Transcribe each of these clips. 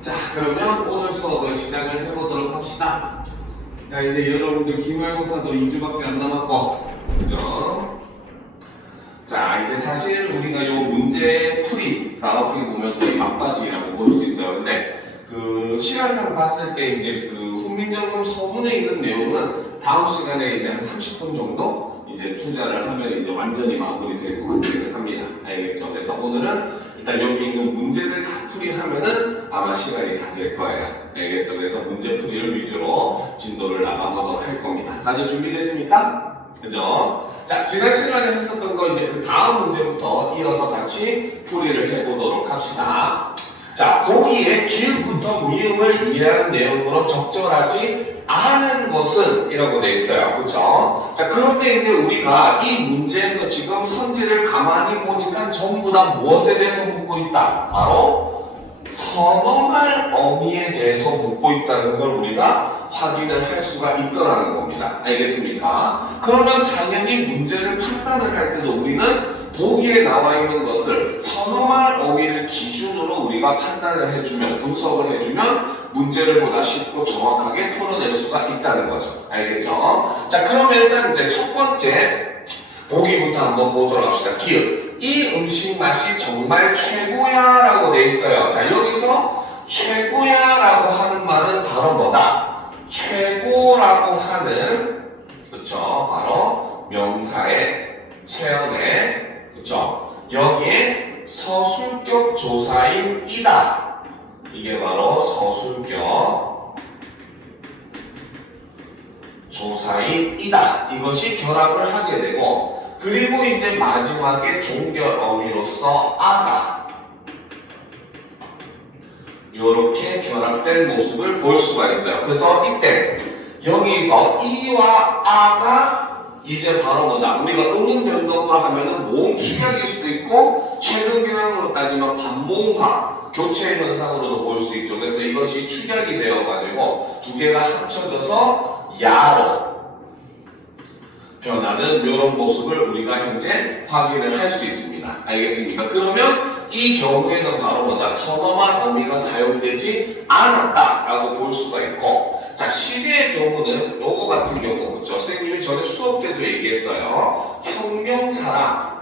자, 그러면 오늘 수업을 시작을 해보도록 합시다. 자, 이제 여러분들 기말고사도 2주밖에 안 남았고, 그죠? 자, 이제 사실 우리가 요 문제 풀이가 어떻게 보면 거의 막바지라고 볼 수 있어요. 근데 그 시간상 봤을 때 이제 그 훈민정음 서문에 있는 내용은 다음 시간에 이제 한 30분 정도 이제 투자를 하면 이제 완전히 마무리될 것 같기는 합니다. 알겠죠? 그래서 오늘은 일단 여기 있는 문제들 다 풀이하면은 아마 시간이 다 될 거예요. 알겠죠? 그래서 문제 풀이를 위주로 진도를 나가보도록 할 겁니다. 다들 준비됐습니까? 그죠? 자, 지난 시간에 했었던 거 이제 그 다음 문제부터 이어서 같이 풀이를 해보도록 합시다. 자, 보기에 기읍부터 미음을 이해하는 내용으로 적절하지 않은 것은 이라고 되어 있어요. 그쵸? 자, 그런데 이제 우리가 이 문제에서 지금 선지를 가만히 보니까 전부 다 무엇에 대해서 묻고 있다? 바로 선어말 어미에 대해서 묻고 있다는 걸 우리가 확인을 할 수가 있더라는 겁니다. 알겠습니까? 그러면 당연히 문제를 판단을 할 때도 우리는 보기에 나와 있는 것을 선어말 어미를 기준으로 우리가 판단을 해주면, 분석을 해주면 문제를 보다 쉽고 정확하게 풀어낼 수가 있다는 거죠. 알겠죠? 자, 그러면 일단 이제 첫 번째 보기부터 한번 보도록 합시다. 기읍. 이 음식 맛이 정말 최고야 라고 돼 있어요. 자, 여기서 최고야 라고 하는 말은 바로 뭐다? 최고라고 하는, 그쵸? 바로 명사의 체험의, 그쵸? 여기에 서술격 조사인 이다. 이게 바로 서술격 조사인 이다. 이것이 결합을 하게 되고, 그리고 이제 마지막에 종결 어미로서 아가 이렇게 결합된 모습을 볼 수가 있어요. 그래서 이때 여기서 이와 아가 이제 바로 뭐다? 우리가 음운 변동으로 하면은 모음 축약일 수도 있고 최근 경향으로 따지면 반모음화 교체 현상으로도 볼 수 있죠. 그래서 이것이 축약이 되어가지고 두 개가 합쳐져서 야로 변하는 이런 모습을 우리가 현재 확인을 할 수 있습니다. 알겠습니까? 그러면 이 경우에는 바로 뭐다? 선어말 어미가 사용되지 않았다라고 볼 수가 있고, 자, 시제의 경우는 요거 같은 경우, 그쵸? 선생님이 전에 수업 때도 얘기했어요. 형용사랑,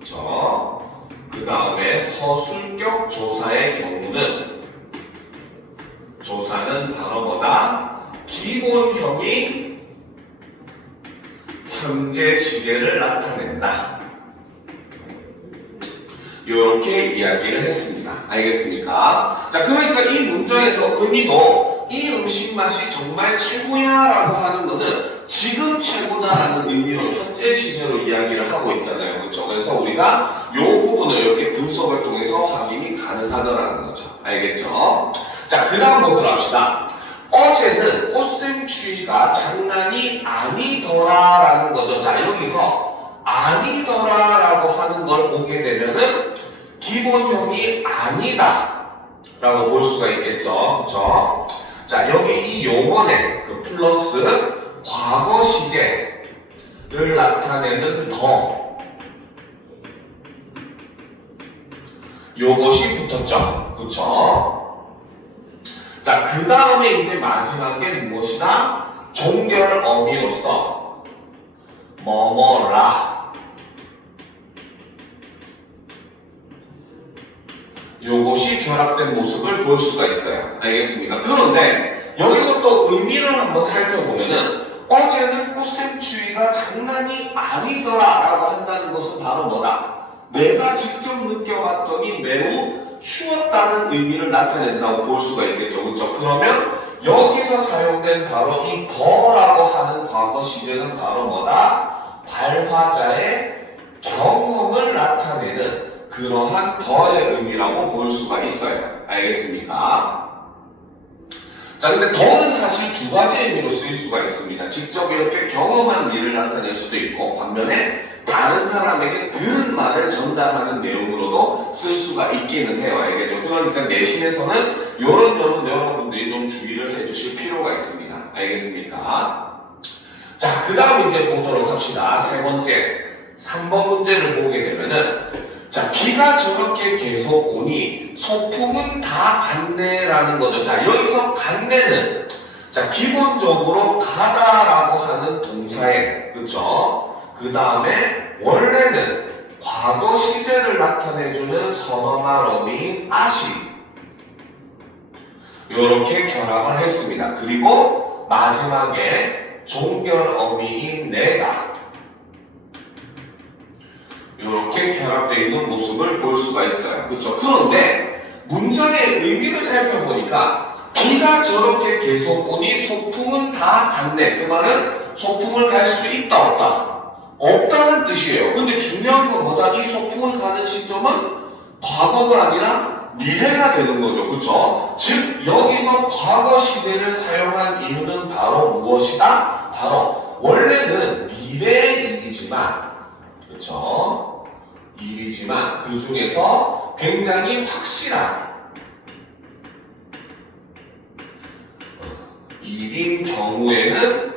그쵸? 그 다음에 서술격 조사의 경우는, 조사는 바로 뭐다? 기본형이 현재 시제를 나타낸다. 이렇게 이야기를 했습니다. 알겠습니까? 자, 그러니까 이 문장에서 의미도 이 음식 맛이 정말 최고야 라고 하는 것은 지금 최고다라는 의미로 현재 시제로 이야기를 하고 있잖아요. 그렇죠? 그래서 우리가 이 부분을 이렇게 분석을 통해서 확인이 가능하다라는 거죠. 알겠죠? 자, 그 다음 보도록 합시다. 어제는 꽃샘추위가 장난이 아니더라 라는 거죠. 자, 여기서 아니더라 라고 하는 걸 보게 되면은 기본형이 아니다 라고 볼 수가 있겠죠. 그쵸? 자, 여기 이 용어네 그 플러스 과거 시제를 나타내는 더 요것이 붙었죠. 그쵸? 자, 그 다음에 이제 마지막에 무엇이다? 종결 어미로서 뭐뭐라 요것이 결합된 모습을 볼 수가 있어요. 알겠습니까? 그런데 여기서 또 의미를 한번 살펴보면은 어제는 꽃샘추위가 장난이 아니더라 라고 한다는 것은 바로 뭐다? 내가 직접 느껴봤더니 매우 추웠다는 의미를 나타낸다고 볼 수가 있겠죠. 그렇죠? 그러면 여기서 사용된 바로 이 더라고 하는 과거 시제는 바로 뭐다? 발화자의 경험을 나타내는 그러한 더의 의미라고 볼 수가 있어요. 알겠습니까? 자, 근데 더는 사실 두 가지 의미로 쓰일 수가 있습니다. 직접 이렇게 경험한 일을 나타낼 수도 있고, 반면에 다른 사람에게 들은 말을 전달하는 내용으로도 쓸 수가 있기는 해요. 알겠죠? 그러니까 내신에서는 이런 점은 여러분들이 좀 주의를 해주실 필요가 있습니다. 알겠습니까? 자, 그 다음 이제 보도록 합시다. 세 번째, 3번 문제를 보게 되면은, 자, 비가 저렇게 계속 오니 소풍은 다 갔네라는 거죠. 자, 여기서 갔네는 자, 기본적으로 가다라고 하는 동사에 그쵸? 그 다음에 원래는 과거 시제를 나타내주는 선어말 어미인 아시 이렇게 결합을 했습니다. 그리고 마지막에 종결 어미인 내가 이렇게 결합되어 있는 모습을 볼 수가 있어요. 그렇죠? 그런데 문장의 의미를 살펴보니까 비가 저렇게 계속 오니 소풍은 다 갔네. 그 말은 소풍을 갈 수 있다 없다? 없다는 뜻이에요. 근데 중요한 건 뭐다? 이 소풍을 가는 시점은 과거가 아니라 미래가 되는 거죠. 그렇죠? 즉 여기서 과거 시대를 사용한 이유는 바로 무엇이다? 바로 원래는 미래의 일이지만 그렇죠? 일이지만 그 중에서 굉장히 확실한 일인 경우에는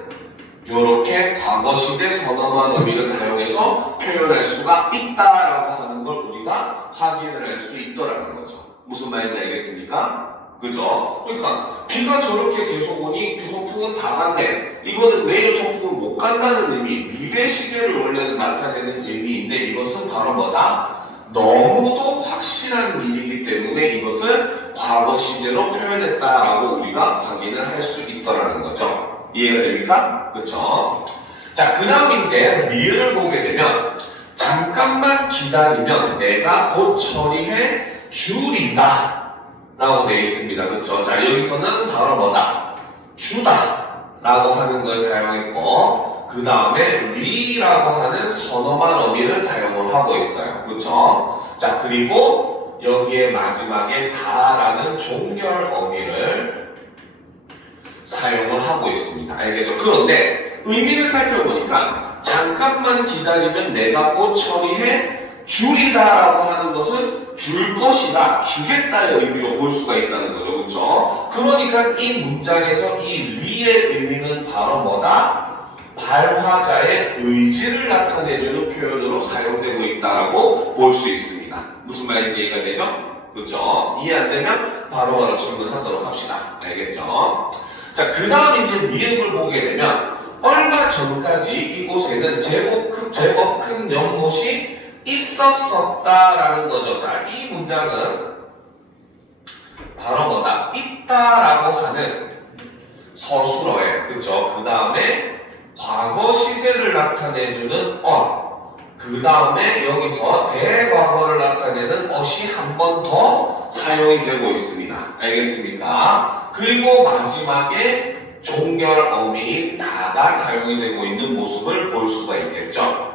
이렇게 과거 시제 선어만 의미를 사용해서 표현할 수가 있다라고 하는 걸 우리가 확인을 할 수 있더라는 거죠. 무슨 말인지 알겠습니까? 그죠? 그러니까 비가 저렇게 계속 오니 소풍은 다 갔네. 이거는 내일 소풍은 못 간다는 의미, 미래 시제를 원래는 나타내는 의미인데 이것은 바로 뭐다? 너무도 확실한 일이기 때문에 이것을 과거 시제로 표현했다라고 우리가 확인을 할 수 있더라는 거죠. 이해가 됩니까? 그쵸? 자, 그 다음 이제 리을을 보게 되면 잠깐만 기다리면 내가 곧 처리해 주리다 라고 되어 있습니다. 그쵸? 자, 여기서는 바로 뭐다? 주다 라고 하는 걸 사용했고 그 다음에 리라고 하는 선어말 어미를 사용을 하고 있어요. 그쵸? 자, 그리고 여기에 마지막에 다라는 종결 어미를 사용을 하고 있습니다. 알겠죠? 그런데 의미를 살펴보니까 잠깐만 기다리면 내가 곧 처리해 주리다라고 하는 것은 줄 것이다, 주겠다의 의미로 볼 수가 있다는 거죠. 그렇죠? 그러니까 이 문장에서 이 리의 의미는 바로 뭐다? 발화자의 의지를 나타내주는 표현으로 사용되고 있다라고 볼 수 있습니다. 무슨 말인지 이해가 되죠? 그렇죠? 이해 안 되면 바로바로 질문하도록 합시다. 알겠죠? 자, 그 다음 이제 미음을 보게 되면 얼마 전까지 이곳에는 제법 큰 연못이 있었었다라는 거죠. 자, 이 문장은 바로 뭐다? 있다라고 하는 서술어에 그죠? 그 다음에 과거 시제를 나타내주는 그 다음에 여기서 대과거를 나타내는 어시 한 번 더 사용이 되고 있습니다. 알겠습니까? 그리고 마지막에 종결 어미인 다가 사용이 되고 있는 모습을 볼 수가 있겠죠.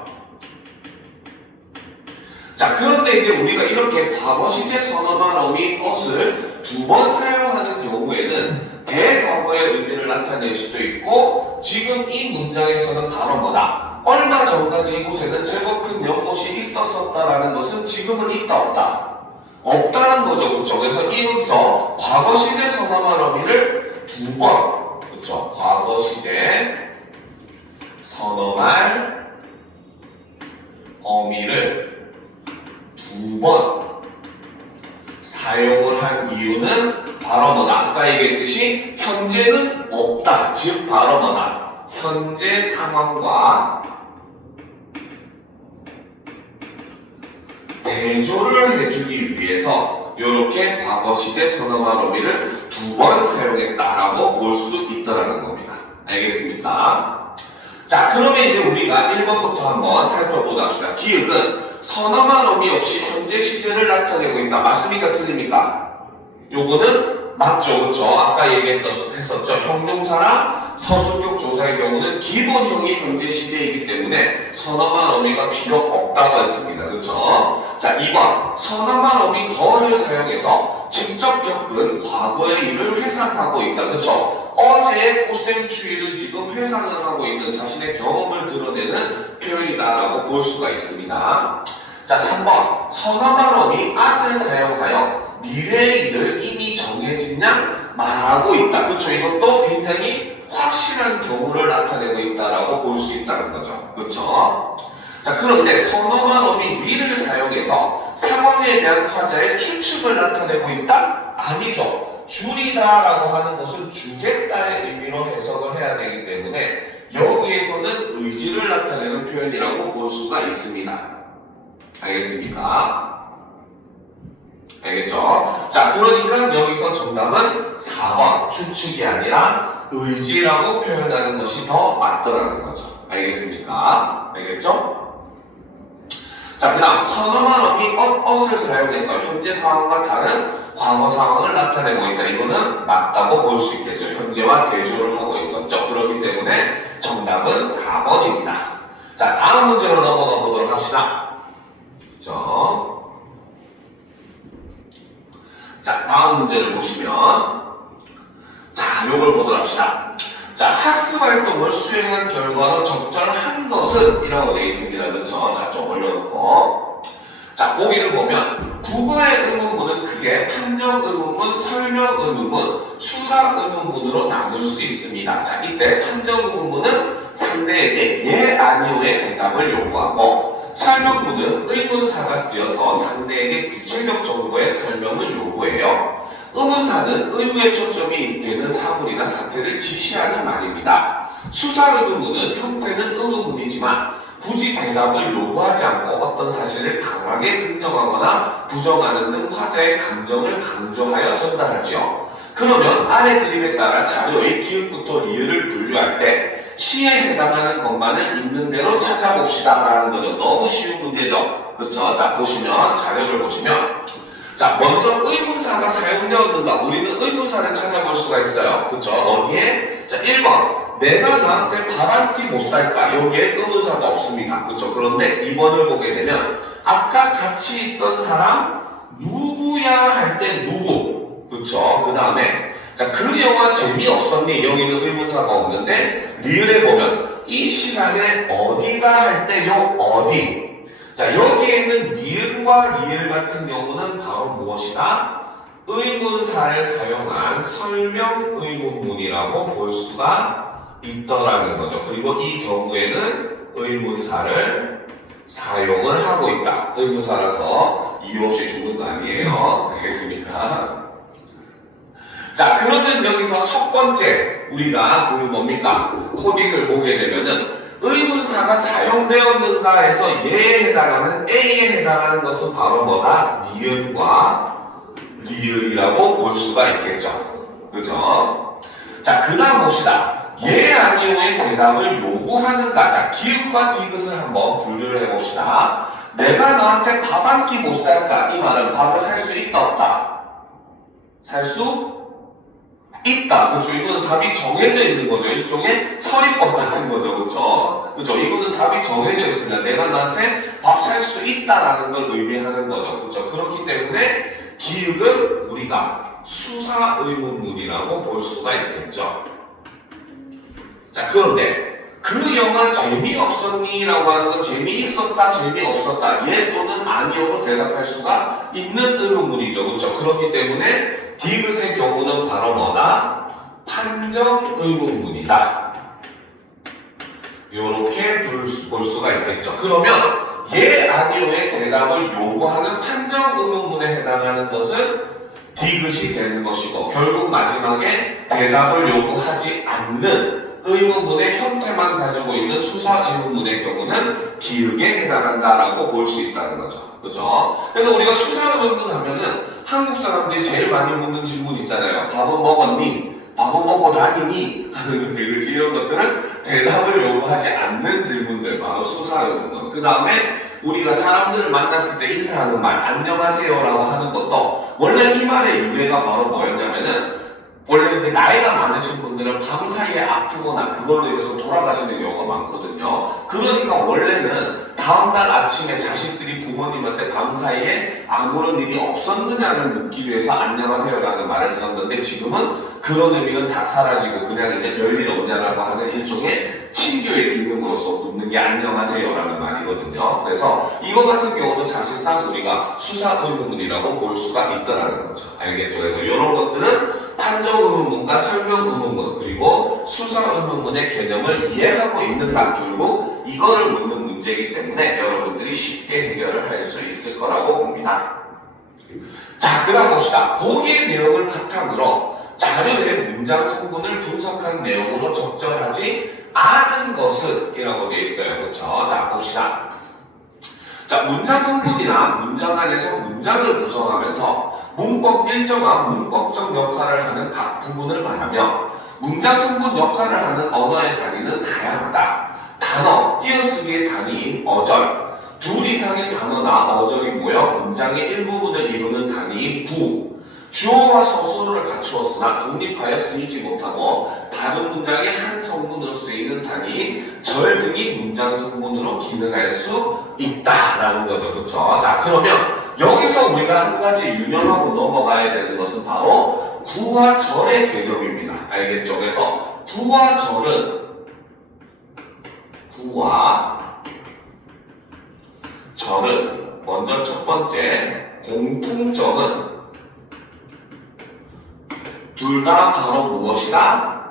자, 그런데 이제 우리가 이렇게 과거 시제 선어말 어미인 ot을 두 번 사용하는 경우에는 대과거의 의미를 나타낼 수도 있고 지금 이 문장에서는 바로 뭐다? 얼마 전까지 이곳에는 제법 큰 연못이 있었었다라는 것은 지금은 있다 없다? 없다는 거죠. 그렇죠? 그래서 여기서 과거 시제 선어말 어미를 두 번 그렇죠? 과거 시제 선어말 어미를 두 번 사용을 한 이유는 바로 뭐다? 아까 얘기했듯이 현재는 없다. 즉 바로 뭐다? 현재 상황과 대조를 해주기 위해서 이렇게 과거 시제 선어말 어미를 두 번 사용했다라고 볼 수 있다는 겁니다. 알겠습니까? 자, 그러면 이제 우리가 1번부터 한번 살펴보도록 합시다. 기억은 선어말 어미 없이 현재 시제를 나타내고 있다. 맞습니까? 틀립니까? 요거는 맞죠. 그렇죠? 아까 얘기했었죠. 형용사나 서술격 조사의 경우는 기본형이 현재 시제이기 때문에 선어말 어미가 필요 없다고 했습니다. 그렇죠? 자, 2번 선어말 어미 더를 사용해서 직접 겪은 과거의 일을 회상하고 있다. 그렇죠? 어제의 꽃샘 추위를 지금 회상을 하고 있는 자신의 경험을 드러내는 표현이다라고 볼 수가 있습니다. 자, 3번 선어말 어미 at을 사용하여 미래의 일을 이미 정해진 양 말하고 있다. 그렇죠? 이것도 굉장히 확실한 경우를 나타내고 있다라고 볼 수 있다는 거죠. 그렇죠? 자, 그런데 선어말 어미 위를 사용해서 대해서 상황에 대한 화자의 추측을 나타내고 있다? 아니죠. 줄이다라고 하는 것은 주겠다의 의미로 해석을 해야 되기 때문에 여기에서는 의지를 나타내는 표현이라고 볼 수가 있습니다. 알겠습니까? 알겠죠? 자, 그러니까 여기서 정답은 4번 추측이 아니라 의지라고 표현하는 것이 더 맞더라는 거죠. 알겠습니까? 알겠죠? 자, 그 다음 선어만 어미 ot을 사용해서 현재 상황과 다른 과거 상황을 나타내고 있다. 이거는 맞다고 볼 수 있겠죠. 현재와 대조를 하고 있었죠. 그렇기 때문에 정답은 4번입니다. 자, 다음 문제로 넘어가 보도록 합시다. 그렇죠? 자, 다음 문제를 보시면 자, 요걸 보도록 합시다. 자, 학습 활동을 수행한 결과로 적절한 것은 이라고 되어 있습니다. 그렇죠? 자, 좀 올려놓고 자, 보기를 보면 국어의 의문문은 크게 판정 의문문, 설명 의문문, 수상 의문문으로 나눌 수 있습니다. 자, 이때 판정 의문문은 상대에게 예, 아니오의 대답을 요구하고 설명문은 의문사가 쓰여서 상대에게 구체적 정보의 설명을 요구해요. 의문사는 의무에 초점이 되는 사물이나 사태를 지시하는 말입니다. 수사 의문문은 형태는 의문문이지만 굳이 대답을 요구하지 않고 어떤 사실을 강하게 긍정하거나 부정하는 등 화자의 감정을 강조하여 전달하지요. 그러면 아래 그림에 따라 자료의 기읍부터 리을을 분류할 때 시에 해당하는 것만을 있는 대로 찾아봅시다 라는 거죠. 너무 쉬운 문제죠. 그쵸? 자, 보시면 자료를 보시면 자, 먼저 의문사가 사용되었는가? 우리는 의문사를 찾아볼 수가 있어요. 그쵸? 어디에? 자, 1번 내가 너한테 밥 한 끼 못 살까? 여기에 의문사가 없습니다. 그쵸? 그런데 2번을 보게 되면 아까 같이 있던 사람 누구야 할 때 누구? 그쵸? 그 다음에 자, 그 영화 재미없었니? 여기는 의문사가 없는데 리을에 보면 이 시간에 어디가 할 때 요 어디? 자, 여기에 있는 니은과 리을 같은 경우는 바로 무엇이다? 의문사를 사용한 설명 의문문이라고 볼 수가 있더라는 거죠. 그리고 이 경우에는 의문사를 사용을 하고 있다. 의문사라서 이유 없이 죽은 거 아니에요. 알겠습니까? 자, 그러면 여기서 첫 번째 우리가 그 뭡니까? 코딩을 보게 되면은 의문사가 사용되었는가 해서 예에 해당하는 A에 해당하는 것은 바로 뭐다? 니은과 리을이라고 볼 수가 있겠죠. 그죠? 자, 그 다음 봅시다. 예 아니오의 대답을 요구하는가? 자, 기읍과 디귿을 한번 분류를 해봅시다. 내가 너한테 밥 한 끼 못 살까? 이 말은 밥을 살 수 있다 없다? 살 수 있다. 그렇죠. 이거는 답이 정해져 있는 거죠. 일종의 서리법 같은 거죠. 그렇죠. 그렇죠. 이거는 답이 정해져 있습니다. 내가 너한테 밥 살 수 있다라는 걸 의미하는 거죠. 그렇죠. 그렇기 때문에 기읍은 우리가 수사 의문문이라고 볼 수가 있겠죠. 자, 그런데 그 영화 재미없었니? 라고 하는 건 재미있었다, 재미없었다, 예 또는 아니요로 대답할 수가 있는 의문문이죠. 그렇죠. 그렇기 때문에 디귿의 경우는 바로 뭐다? 판정 의문문이다. 요렇게 볼 수가 있겠죠. 그러면 예, 아니요의 대답을 요구하는 판정 의문문에 해당하는 것은 디귿이 되는 것이고 결국 마지막에 대답을 요구하지 않는 의문문의 형태만 가지고 있는 수사 의문문의 경우는 기역에 해당한다라고 볼 수 있다는 거죠. 그죠? 그래서 우리가 수사 의문문 하면은 한국 사람들이 제일 많이 묻는 질문 있잖아요. 밥은 먹었니? 밥은 먹고 다니니? 하는 것들, 그치? 이런 것들은 대답을 요구하지 않는 질문들, 바로 수사 의문문. 그 다음에 우리가 사람들을 만났을 때 인사하는 말, 안녕하세요라고 하는 것도 원래 이 말의 유래가 바로 뭐였냐면은 원래 이제 나이가 많으신 분들은 밤 사이에 아프거나 그걸로 인해서 돌아가시는 경우가 많거든요. 그러니까 원래는 다음날 아침에 자식들이 부모님한테 밤 사이에 아무런 일이 없었느냐를 묻기 위해서 안녕하세요라는 말을 썼는데 지금은 그런 의미는 다 사라지고 그냥 이제 별일 없냐라고 하는 일종의 친교의 기능으로서 묻는 게 안녕하세요라는 말이거든요. 그래서 이거 같은 경우도 사실상 우리가 수사 의문문이라고 볼 수가 있다는 거죠. 알겠죠? 그래서 이런 것들은 판정 의문문과 설명 의문문 그리고 수사 의문문의 개념을 이해하고 있는가 결국 이거를 묻는 문제이기 때문에 여러분들이 쉽게 해결을 할 수 있을 거라고 봅니다. 자, 그 다음 봅시다. 보기의 내용을 바탕으로 자료의 문장 성분을 분석한 내용으로 적절하지 않은 것은 이라고 되어 있어요. 그렇죠? 자, 봅시다. 자, 문장 성분이나 문장 안에서 문장을 구성하면서 일정한 문법적 역할을 하는 각 부분을 말하며 문장 성분 역할을 하는 언어의 단위는 다양하다. 단어, 띄어쓰기의 단위인 어절, 둘 이상의 단어나 어절이 모여 문장의 일부분을 이루는 단위인 구, 주어와 서술어를 갖추었으나 독립하여 쓰이지 못하고 다른 문장의 한 성분으로 쓰이는 단위인 절 등이 문장 성분으로 기능할 수 있다라는 거죠. 그렇죠? 자, 그러면 여기서 우리가 한 가지 유념하고 넘어가야 되는 것은 바로 구와 절의 개념입니다. 알겠죠? 그래서 구와 절은 먼저 첫 번째 공통점은 둘 다 바로 무엇이다?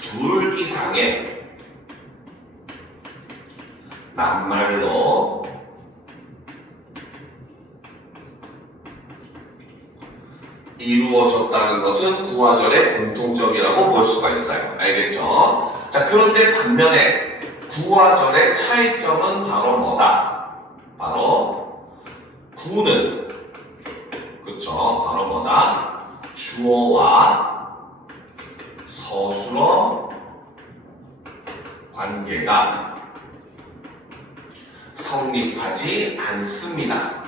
둘 이상의 낱말로 이루어졌다는 것은 구와절의 공통점이라고 볼 수가 있어요. 알겠죠? 자, 그런데 반면에 구와절의 차이점은 바로 뭐다? 바로 구는 그쵸? 바로 뭐다? 주어와 서술어 관계가 성립하지 않습니다.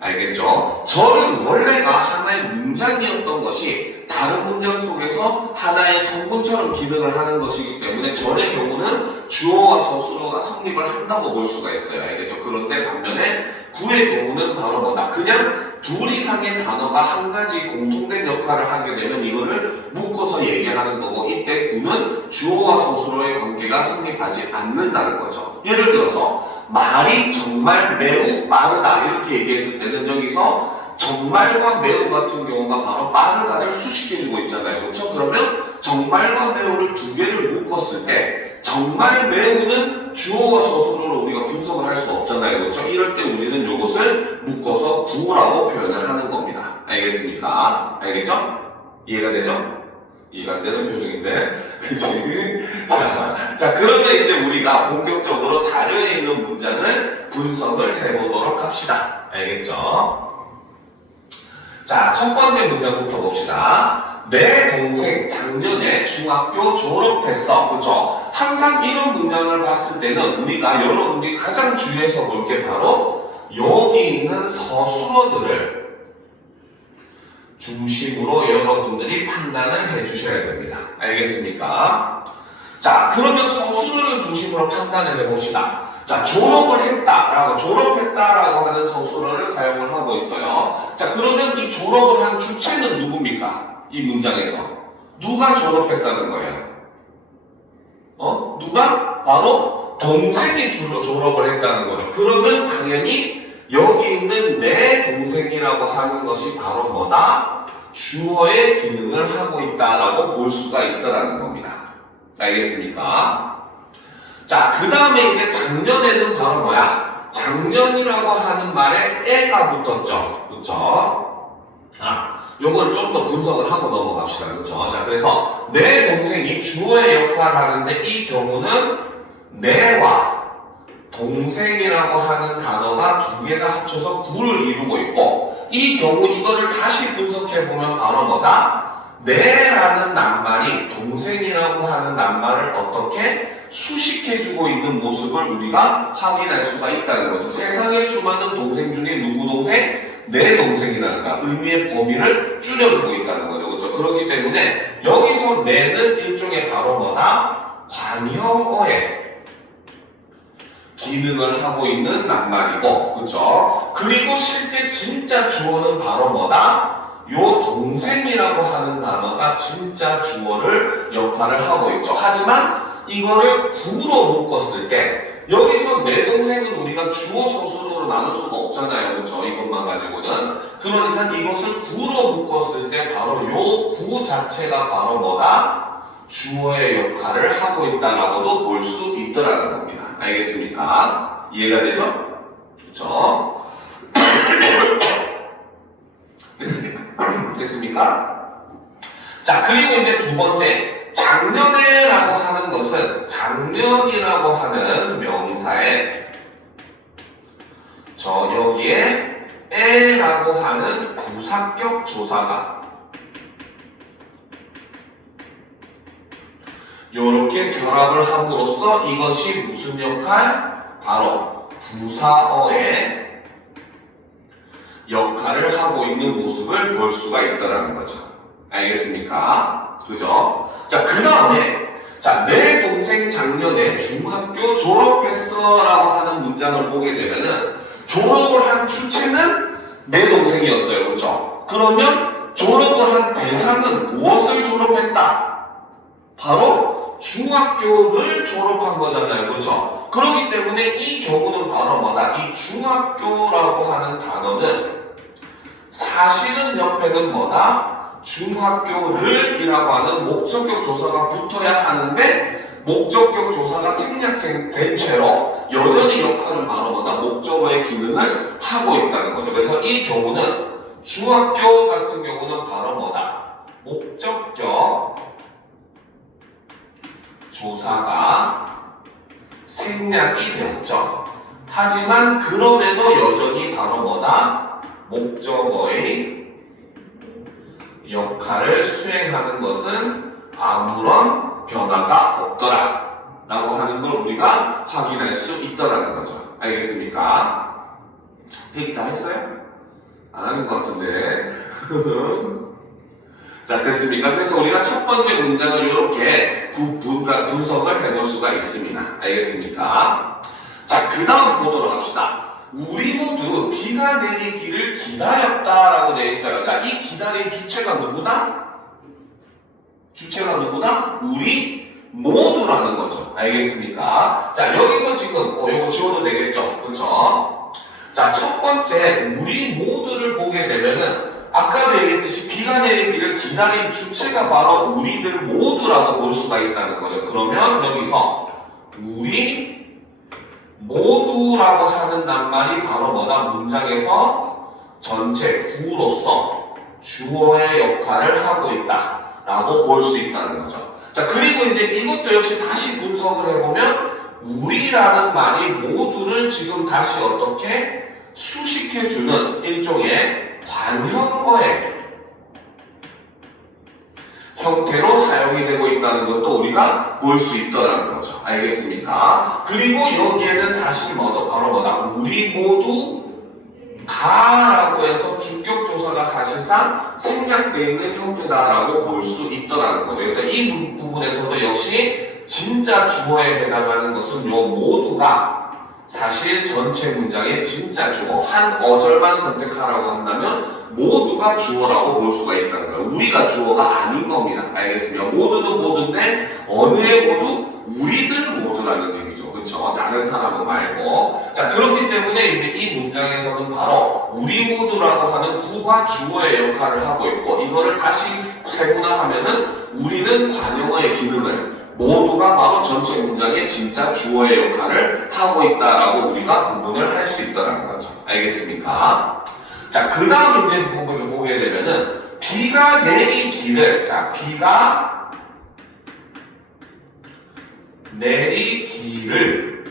알겠죠? 절은 원래가 하나의 문장이었던 것이 다른 문장 속에서 하나의 성분처럼 기능을 하는 것이기 때문에 절의 경우는 주어와 서술어가 성립을 한다고 볼 수가 있어요. 알겠죠? 그런데 반면에 구의 경우는 바로 뭐다? 그냥 둘 이상의 단어가 한 가지 공통된 역할을 하게 되면 이거를 묶어서 얘기하는 거고, 이때 구는 주어와 서술어의 관계가 성립하지 않는다는 거죠. 예를 들어서 말이 정말 매우 빠르다 이렇게 얘기했을 때는 여기서 정말과 매우 같은 경우가 바로 빠르다를 수식해주고 있잖아요. 그렇죠? 그러면 정말과 매우를 두 개를 묶었을 때 정말 매우는 주어와 서술어로 우리가 분석을 할 수 없잖아요. 그렇죠? 이럴 때 우리는 이것을 묶어서 구라고 표현을 하는 겁니다. 알겠습니까? 알겠죠? 이해가 되죠? 이해가 안 되는 표정인데, 그치? 자, 그러면 이제 우리가 본격적으로 자료에 있는 문장을 분석을 해보도록 합시다. 알겠죠? 자, 첫 번째 문장부터 봅시다. 내 동생 작년에 중학교 졸업했어. 그쵸? 항상 이런 문장을 봤을 때는 우리가 여러분들이 가장 주의해서 볼 게 바로 여기 있는 서술어들을 중심으로 여러분들이 판단을 해주셔야 됩니다. 알겠습니까? 자, 그러면 서술어를 중심으로 판단을 해봅시다. 자, 졸업했다라고 하는 서술어를 사용을 하고 있어요. 자, 그러면 이 졸업을 한 주체는 누굽니까? 이 문장에서. 누가 졸업했다는 거예요? 누가? 바로 동생이 졸업을 했다는 거죠. 그러면 당연히 여기 있는 내 동생이라고 하는 것이 바로 뭐다? 주어의 기능을 하고 있다라고 볼 수가 있다라는 겁니다. 알겠습니까? 자, 그 다음에 이제 작년에는 바로 뭐야? 작년이라고 하는 말에 애가 붙었죠. 그쵸? 요걸 좀 더 분석을 하고 넘어갑시다. 그쵸? 자, 그래서 내 동생이 주어의 역할을 하는데 이 경우는 내와 동생이라고 하는 단어가 두 개가 합쳐서 구를 이루고 있고, 이 경우 이거를 다시 분석해보면 바로 뭐다? 내라는 낱말이 동생이라고 하는 낱말을 어떻게 수식해주고 있는 모습을 우리가 확인할 수가 있다는 거죠. 세상에 수많은 동생 중에 누구 동생? 내 동생이라는 의미의 범위를 줄여주고 있다는 거죠. 그렇죠? 그렇기 때문에 여기서 내는 일종의 바로 뭐다? 관형어의 기능을 하고 있는 낱말이고, 그렇죠? 그리고 실제 진짜 주어는 바로 뭐다? 요 동생이라고 하는 단어가 진짜 주어를 역할을 하고 있죠. 하지만 이거를 구로 묶었을 때 여기서 내 동생은 우리가 주어 서술어로 나눌 수가 없잖아요. 그렇죠? 이것만 가지고는. 그러니까 이것을 구로 묶었을 때 바로 요 구 자체가 바로 뭐다? 주어의 역할을 하고 있다라고도 볼 수 있더라는 겁니다. 알겠습니까? 이해가 되죠? 그렇죠? 됐습니까? 자, 그리고 이제 두 번째, 작년에라고 하는 것은 작년이라고 하는 명사에 여기에 에라고 하는 부사격 조사가 이렇게 결합을 함으로써 이것이 무슨 역할? 바로 부사어의 역할을 하고 있는 모습을 볼 수가 있다는 거죠. 알겠습니까? 그죠? 자, 그 다음에 내 동생 작년에 중학교 졸업했어 라고 하는 문장을 보게 되면은 졸업을 한 주체는 내 동생이었어요. 그죠? 그러면 졸업을 한 대상은 무엇을 졸업했다? 바로 중학교를 졸업한 거잖아요. 그렇죠? 그렇기 때문에 이 경우는 바로 뭐다? 이 중학교라고 하는 단어는 사실은 옆에는 뭐다? 중학교를 이라고 하는 목적격 조사가 붙어야 하는데 목적격 조사가 생략된 채로 여전히 역할은 바로 뭐다? 목적어의 기능을 하고 있다는 거죠. 그래서 이 경우는 중학교 같은 경우는 바로 뭐다? 목적격 조사가 생략이 되었죠. 하지만 그럼에도 여전히 바로 뭐다? 목적어의 역할을 수행하는 것은 아무런 변화가 없더라 라고 하는 걸 우리가 확인할 수 있더라는 거죠. 알겠습니까? 얘기 다 했어요? 안 하는 것 같은데. 자, 됐습니까? 그래서 우리가 첫 번째 문장을 이렇게 분석을 해볼 수가 있습니다. 알겠습니까? 자, 그 다음 보도록 합시다. 우리 모두 비가 내리기를 기다렸다라고 되어 있어요. 자, 이 기다린 주체가 누구다? 주체가 누구다? 우리 모두라는 거죠. 알겠습니까? 자, 여기서 지금 이거 지워도 되겠죠? 그렇죠? 자, 첫 번째 우리 모두를 보게 되면은 아까도 얘기했듯이 비가 내리기를 기다린 주체가 바로 우리들 모두라고 볼 수가 있다는 거죠. 그러면 여기서 우리 모두라고 하는 낱말이 바로 뭐다? 문장에서 전체 구로서 주어의 역할을 하고 있다 라고 볼 수 있다는 거죠. 자, 그리고 이제 이것도 역시 다시 분석을 해보면 우리라는 말이 모두를 지금 다시 어떻게 수식해주는 일종의 관형어의 형태로 사용이 되고 있다는 것도 우리가 볼 수 있다는 거죠. 알겠습니까? 그리고 여기에는 사실 바로 뭐다? 우리 모두 다라고 해서 주격조사가 사실상 생략되어 있는 형태다라고 볼 수 있다는 거죠. 그래서 이 부분에서도 역시 진짜 주어에 해당하는 것은 요 모두가 사실 전체 문장의 진짜 주어 한 어절만 선택하라고 한다면 모두가 주어라고 볼 수가 있다는 거예요. 우리가 주어가 아닌 겁니다. 알겠습니까? 모두는 모두인데 어느의 모두? 우리들 모두라는 의미죠. 그렇죠? 다른 사람 말고. 자, 그렇기 때문에 이제 이 문장에서는 바로 우리 모두라고 하는 구가 주어의 역할을 하고 있고 이거를 다시 세분화하면은 우리는 관용어의 기능을 모두가 바로 전체 문장의 진짜 주어의 역할을 하고 있다라고 우리가 구분을 할 수 있다는 거죠. 알겠습니까? 자, 그 다음 이제 부분을 보게 되면은 비가 내리기를 비가 내리기를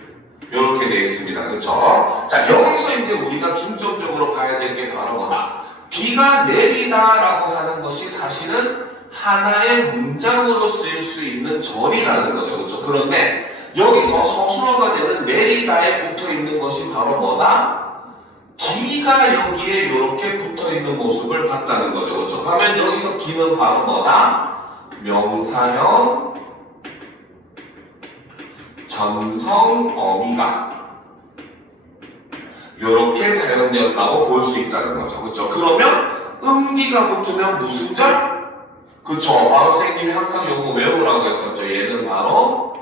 이렇게 되어 있습니다. 그렇죠? 자, 여기서 이제 우리가 중점적으로 봐야 될 게 바로 뭐다? 비가 내리다라고 하는 것이 사실은 하나의 문장으로 쓰일 수 있는 절이라는 거죠. 그렇죠? 그런데 여기서 서술어가 되는 내리다에 붙어 있는 것이 바로 뭐다? 기가 여기에 이렇게 붙어 있는 모습을 봤다는 거죠. 그렇죠? 그러면 여기서 기는 바로 뭐다? 명사형 전성 어미가 이렇게 사용되었다고 볼 수 있다는 거죠. 그렇죠? 그러면 음기가 붙으면 무슨 절? 그쵸. 바로 선생님이 항상 요거 외우라고 했었죠. 얘는 바로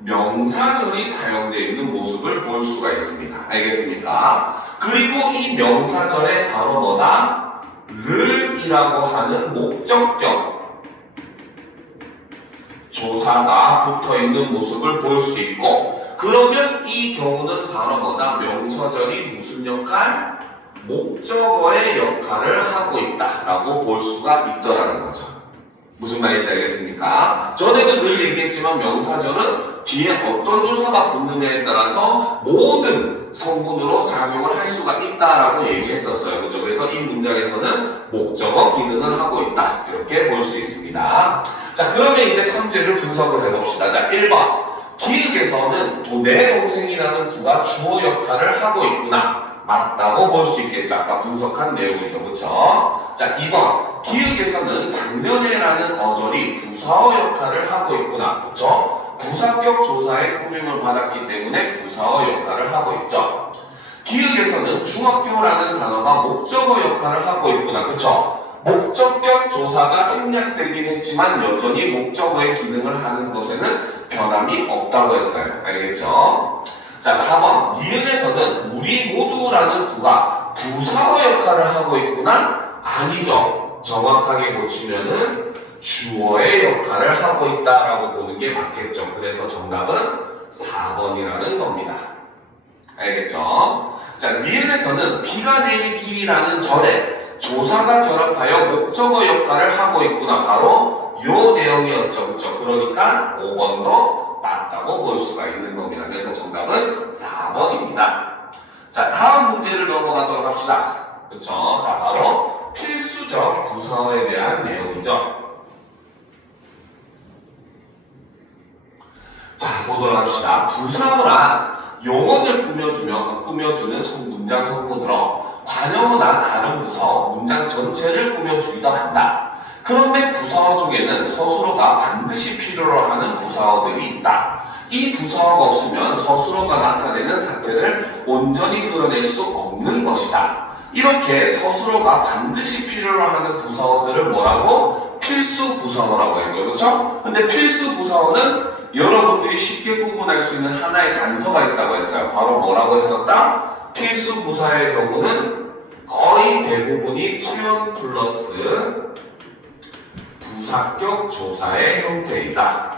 명사절이 사용되어 있는 모습을 볼 수가 있습니다. 알겠습니까? 그리고 이 명사절에 바로 뭐다? 를 이라고 하는 목적격 조사가 붙어있는 모습을 볼 수 있고, 그러면 이 경우는 바로 뭐다? 명사절이 무슨 역할? 목적어의 역할을 하고 있다라고 볼 수가 있더라는 거죠. 무슨 말인지 알겠습니까? 전에도 늘 얘기했지만 명사절은 뒤에 어떤 조사가 붙느냐에 따라서 모든 성분으로 작용을 할 수가 있다라고 얘기했었어요. 그렇죠? 그래서 이 문장에서는 목적어 기능을 하고 있다. 이렇게 볼 수 있습니다. 자, 그러면 이제 3제를 분석을 해봅시다. 자, 1번. 기획에서는 내 동생이라는 구가 주어 역할을 하고 있구나. 맞다고 볼 수 있겠죠. 아까 분석한 내용이죠. 그렇죠? 자, 2번. 기획에서는 작년에라는 어절이 부사어 역할을 하고 있구나. 그렇죠? 부사격 조사의 꾸밈을 받았기 때문에 부사어 역할을 하고 있죠. 기획에서는 중학교라는 단어가 목적어 역할을 하고 있구나. 그렇죠? 목적격 조사가 생략되긴 했지만 여전히 목적어의 기능을 하는 것에는 변함이 없다고 했어요. 알겠죠? 자, 4번. 니은에서는 우리 모두라는 구가 부사어 역할을 하고 있구나? 아니죠. 정확하게 고치면은 주어의 역할을 하고 있다라고 보는 게 맞겠죠. 그래서 정답은 4번이라는 겁니다. 알겠죠? 자, 니은에서는 비가 내릴 길이라는 절에 조사가 결합하여 목적어 역할을 하고 있구나. 바로 요 내용이었죠. 그렇죠? 그러니까 5번도 맞다고 볼 수가 있는 겁니다. 그래서 정답은 4번입니다. 자, 다음 문제를 넘어가도록 합시다. 그렇죠? 자, 바로 필수적 부사어에 대한 내용이죠. 자, 보도록 합시다. 부사어란 용언을 꾸며주는 문장 성분으로 관용어나 다른 부사어, 문장 전체를 꾸며주기도 한다. 그런데 부사어 중에는 서술어가 반드시 필요로 하는 부사어들이 있다. 이 부사어가 없으면 서술어가 나타내는 사태를 온전히 드러낼 수 없는 것이다. 이렇게 서술어가 반드시 필요로 하는 부사어들을 뭐라고? 필수 부사어라고 했죠. 그렇죠? 근데 필수 부사어는 여러분들이 쉽게 구분할 수 있는 하나의 단서가 있다고 했어요. 바로 뭐라고 했었다? 필수 부사의 경우는 거의 대부분이 체험 플러스 부사격 조사의 형태이다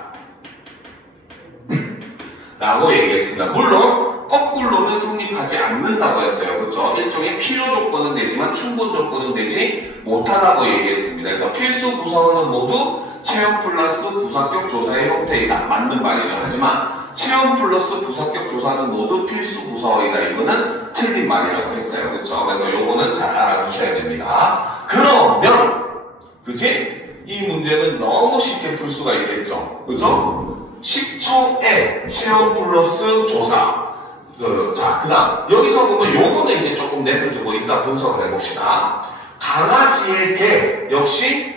라고 얘기했습니다. 물론 거꾸로는 성립하지 않는다고 했어요. 그렇죠? 일종의 필요 조건은 되지만 충분 조건은 되지 못하다고 얘기했습니다. 그래서 필수 부사어는 모두 체험 플러스 부사격 조사의 형태이다. 맞는 말이죠. 하지만 체험 플러스 부사격 조사는 모두 필수 부사어이다. 이거는 틀린 말이라고 했어요. 그렇죠? 그래서 요거는 잘 알아두셔야 됩니다. 그러면 그지? 이 문제는 너무 쉽게 풀 수가 있겠죠. 그죠? 10초에 체험 플러스 조사. 자, 그 다음 여기서 보면 요거는 이제 조금 내려두고 이따 분석을 해봅시다. 강아지의 개 역시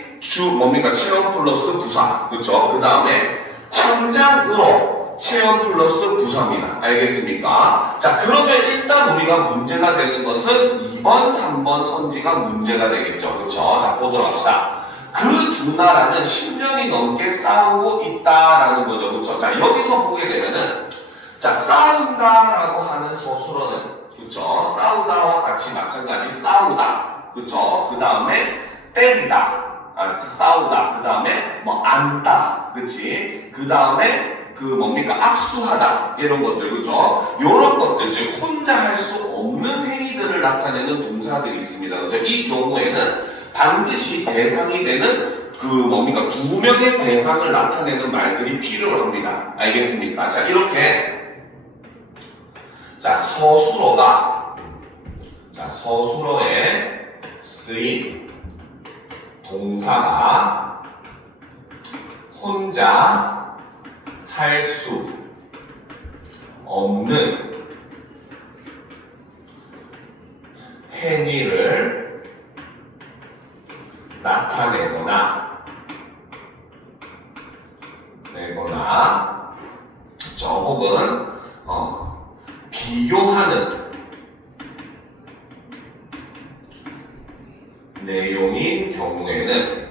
뭡니까? 체험 플러스 부사. 그쵸? 그 다음에 현장으로 체험 플러스 부사입니다. 알겠습니까? 자, 그러면 일단 우리가 문제가 되는 것은 2번, 3번 선지가 문제가 되겠죠. 그쵸? 자, 보도록 합시다. 그 두 나라는 10년이 넘게 싸우고 있다라는 거죠. 그쵸? 자, 여기서 보게 되면은 자, 싸운다라고 하는 서술어는 그쵸? 싸우다와 같이 마찬가지 싸우다. 그쵸? 그 다음에 때리다. 싸우다. 그 다음에 뭐 안다. 그치? 그 다음에 뭡니까? 악수하다. 이런 것들. 그쵸? 요런 것들. 즉, 혼자 할 수 없는 행위들을 나타내는 동사들이 있습니다. 그쵸? 이 경우에는 반드시 대상이 되는 뭡니까? 두 명의 대상을 나타내는 말들이 필요합니다. 알겠습니까? 자, 이렇게. 자, 서술어에 쓰인 동사가 혼자 할 수 없는 행위를 나타내거나 혹은 비교하는 내용인 경우에는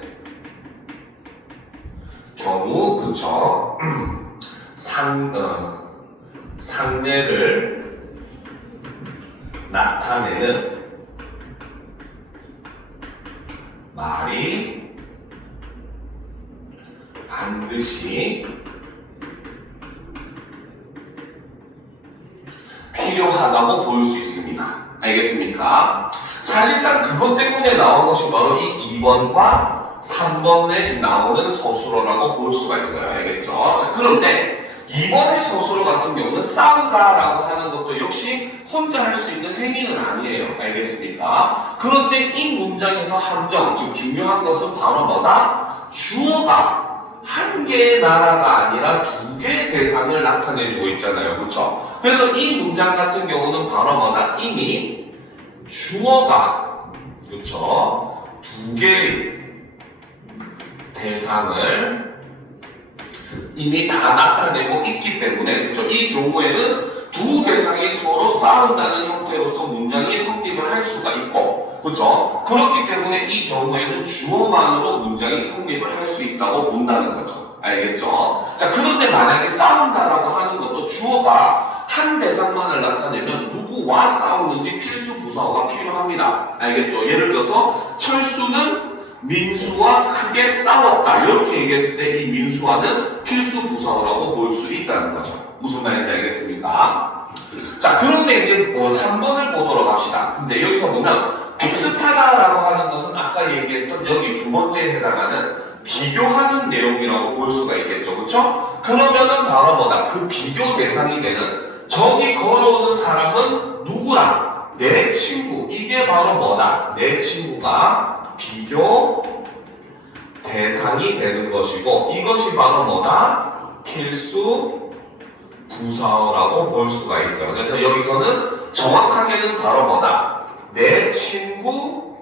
그쵸? 상례를 나타내는 말이 반드시 반드시 필요하다고 볼 수 있습니다. 알겠습니까? 사실상 그것 때문에 나온 것이 바로 이 2번과 3번에 나오는 서술어라고 볼 수가 있어요. 알겠죠? 자, 그런데 2번의 서술어 같은 경우는 싸우다라고 하는 것도 역시 혼자 할 수 있는 행위는 아니에요. 알겠습니까? 그런데 이 문장에서 함정, 즉 중요한 것은 바로 뭐다? 주어가 한 개의 나라가 아니라 두 개의 대상을 나타내주고 있잖아요. 그렇죠? 그래서 이 문장 같은 경우는 바로 뭐다? 이미 주어가 그렇죠? 두 개의 대상을 이미 다 나타내고 있기 때문에 그렇죠? 이 경우에는 두 대상이 서로 싸운다는 형태로서 문장이 성립을 할 수가 있고 그렇죠? 그렇기 때문에 이 경우에는 주어만으로 문장이 성립을 할 수 있다고 본다는 거죠. 알겠죠? 자, 그런데 만약에 싸운다라고 하는 것도 주어가 한 대상만을 나타내면 누구와 싸우는지 필수 부사어가 필요합니다. 알겠죠? 예를 들어서 철수는 민수와 크게 싸웠다. 이렇게 얘기했을 때 이 민수와는 필수 부사어라고 볼 수 있다는 거죠. 무슨 말인지 알겠습니까? 자, 그런데 이제 3번을 보도록 합시다. 근데 여기서 보면 비슷하다라고 하는 것은 아까 얘기했던 여기 두 번째에 해당하는 비교하는 내용이라고 볼 수가 있겠죠. 그렇죠? 그러면은 바로 뭐다? 그 비교 대상이 되는 저기 걸어오는 사람은 누구랑? 내 친구. 이게 바로 뭐다? 내 친구가 비교 대상이 되는 것이고 이것이 바로 뭐다? 필수 부사어라고 볼 수가 있어요. 그래서 여기서는 정확하게는 바로 뭐다? 내 친구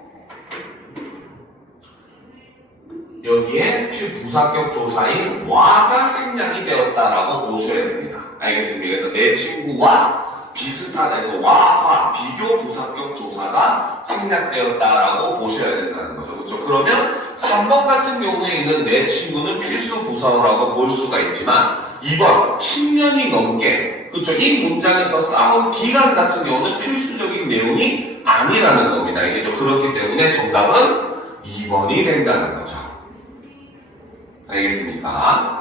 여기에 필부사격 조사인 와가 생략이 되었다라고 보셔야 됩니다. 알겠습니다. 그래서 내 친구와 비슷한 해서 와과 비교 부사격 조사가 생략되었다라고 보셔야 된다는 거죠. 그렇죠? 그러면 3번 같은 경우에 있는 내 친구는 필수 부사어라고 볼 수가 있지만 2번 10년이 넘게 그렇죠? 이 문장에서 싸운 기간 같은 경우는 필수적인 내용이 아니라는 겁니다. 알겠죠? 그렇기 때문에 정답은 2번이 된다는 거죠. 알겠습니까?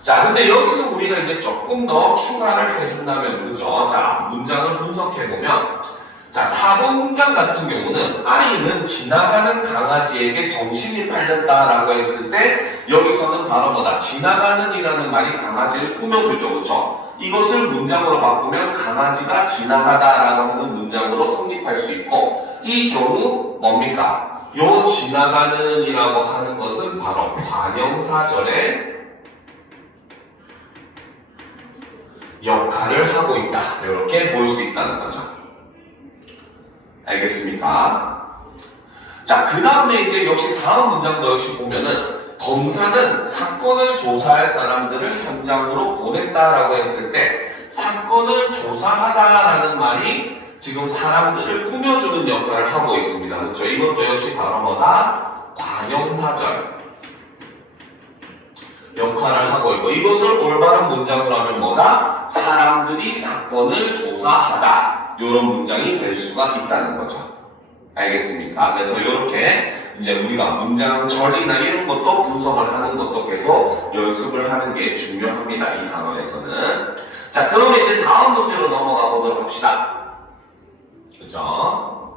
자, 근데 여기서 우리가 이제 조금 더 추가를 해준다면, 그죠? 자, 문장을 분석해보면, 자, 4번 문장 같은 경우는 아이는 지나가는 강아지에게 정신이 팔렸다라고 했을 때, 여기서는 바로 뭐다? 지나가는 이라는 말이 강아지를 꾸며주죠, 그죠? 이것을 문장으로 바꾸면 강아지가 지나가다라고 하는 문장으로 성립할 수 있고, 이 경우 뭡니까? 요 지나가는 이라고 하는 것은 바로 관형사절의 역할을 하고 있다. 이렇게 볼 수 있다는 거죠. 알겠습니까? 자, 그 다음에 이제 역시 다음 문장도 역시 보면은 검사는 사건을 조사할 사람들을 현장으로 보냈다라고 했을 때 사건을 조사하다라는 말이 지금 사람들을 꾸며주는 역할을 하고 있습니다. 그렇죠? 이것도 역시 바로 뭐다? 관형사절 역할을 하고 있고 이것을 올바른 문장으로 하면 뭐다? 사람들이 사건을 조사하다 이런 문장이 될 수가 있다는 거죠. 알겠습니까? 그래서 이렇게 이제 우리가 문장 처리나 이런 것도 분석을 하는 것도 계속 연습을 하는 게 중요합니다. 이 단원에서는. 자, 그러면 이제 다음 문제로 넘어가 보도록 합시다. 그죠?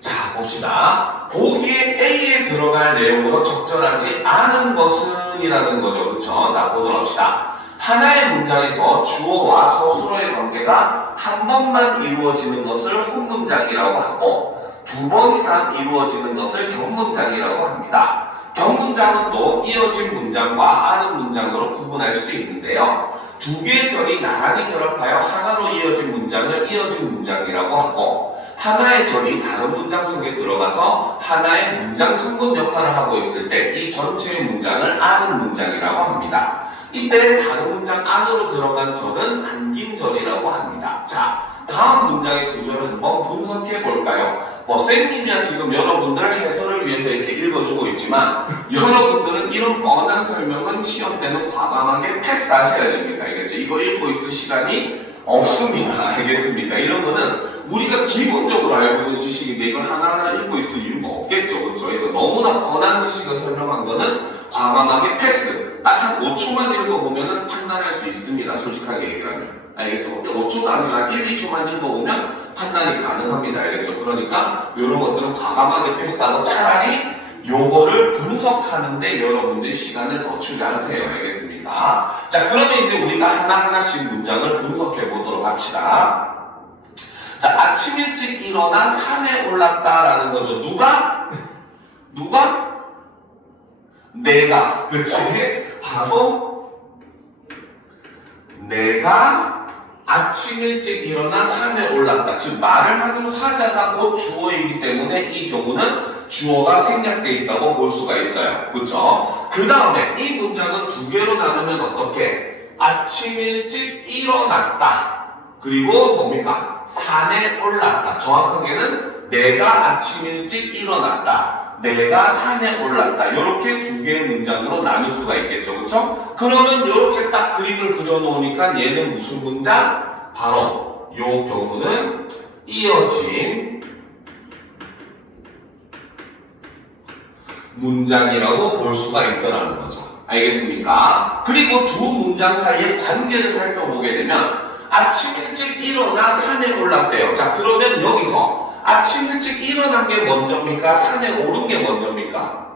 자, 봅시다. 보기에 A에 들어갈 내용으로 적절하지 않은 것은 이라는 거죠. 그쵸? 자, 보도록 합시다. 하나의 문장에서 주어와 서술어의 관계가 한 번만 이루어지는 것을 혼문장이라고 하고 두 번 이상 이루어지는 것을 경문장이라고 합니다. 경문장은 또 이어진 문장과 아는 문장으로 구분할 수 있는데요. 두 개의 절이 나란히 결합하여 하나로 이어진 문장을 이어진 문장이라고 하고 하나의 절이 다른 문장 속에 들어가서 하나의 문장 성분 역할을 하고 있을 때 이 전체의 문장을 아는 문장이라고 합니다. 이때 다른 문장 안으로 들어간 절은 안긴절이라고 합니다. 자, 다음 문장의 구조를 한번 분석해 볼까요? 쌤님이야 지금 여러분들 해설을 위해서 이렇게 읽어주고 있지만 여러분들은 이런 뻔한 설명은 시험 때는 과감하게 패스하셔야 됩니다. 알겠죠? 이거 읽고 있을 시간이 없습니다. 알겠습니까? 이런 거는 우리가 기본적으로 알고 있는 지식인데 이걸 하나하나 읽고 있을 이유가 없겠죠. 그렇죠? 그래서 너무나 뻔한 지식을 설명한 거는 과감하게 패스. 딱 한 5초만 읽어보면 판단할 수 있습니다. 솔직하게 얘기하면. 알겠습니까? 5초도 아니고 한 1, 2초만 읽어보면 판단이 가능합니다. 알겠죠? 그러니까 이런 것들은 과감하게 패스하고 차라리 요거를 분석하는데 여러분들이 시간을 더 투자하세요. 알겠습니까? 자, 그러면 이제 우리가 하나하나씩 문장을 분석해 보도록 합시다. 자, 아침 일찍 일어나 산에 올랐다라는 거죠. 누가? 내가. 그치? 바로 내가 아침 일찍 일어나 산에 올랐다. 즉 말을 하는 화자가 곧 주어이기 때문에 이 경우는 주어가 생략되어 있다고 볼 수가 있어요. 그렇죠? 그 다음에 이 문장은 두 개로 나누면 어떻게? 아침 일찍 일어났다. 그리고 뭡니까? 산에 올랐다. 정확하게는 내가 아침 일찍 일어났다. 내가 산에 올랐다. 이렇게 두 개의 문장으로 나눌 수가 있겠죠. 그렇죠? 그러면 이렇게 딱 그림을 그려놓으니까 얘는 무슨 문장? 바로 이 경우는 이어진 문장이라고 볼 수가 있더라는 거죠. 알겠습니까? 그리고 두 문장 사이의 관계를 살펴보게 되면 아침 일찍 일어나 산에 올랐대요. 자, 그러면 여기서 아침 일찍 일어난 게 먼저입니까? 산에 오른 게 먼저입니까?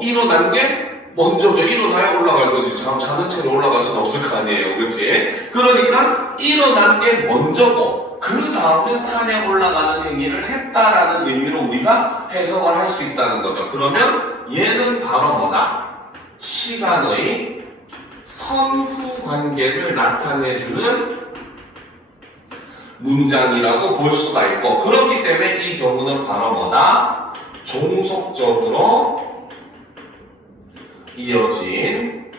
일어난 게 먼저죠. 일어나야 올라갈 거지. 자는 채로 올라갈 수는 없을 거 아니에요. 그치? 그러니까 일어난 게 먼저고 그 다음에 산에 올라가는 행위를 했다라는 의미로 우리가 해석을 할 수 있다는 거죠. 그러면 얘는 바로 뭐다? 시간의 선후 관계를 나타내주는 문장이라고 볼 수가 있고, 그렇기 때문에 이 경우는 바로 뭐다? 종속적으로 이어진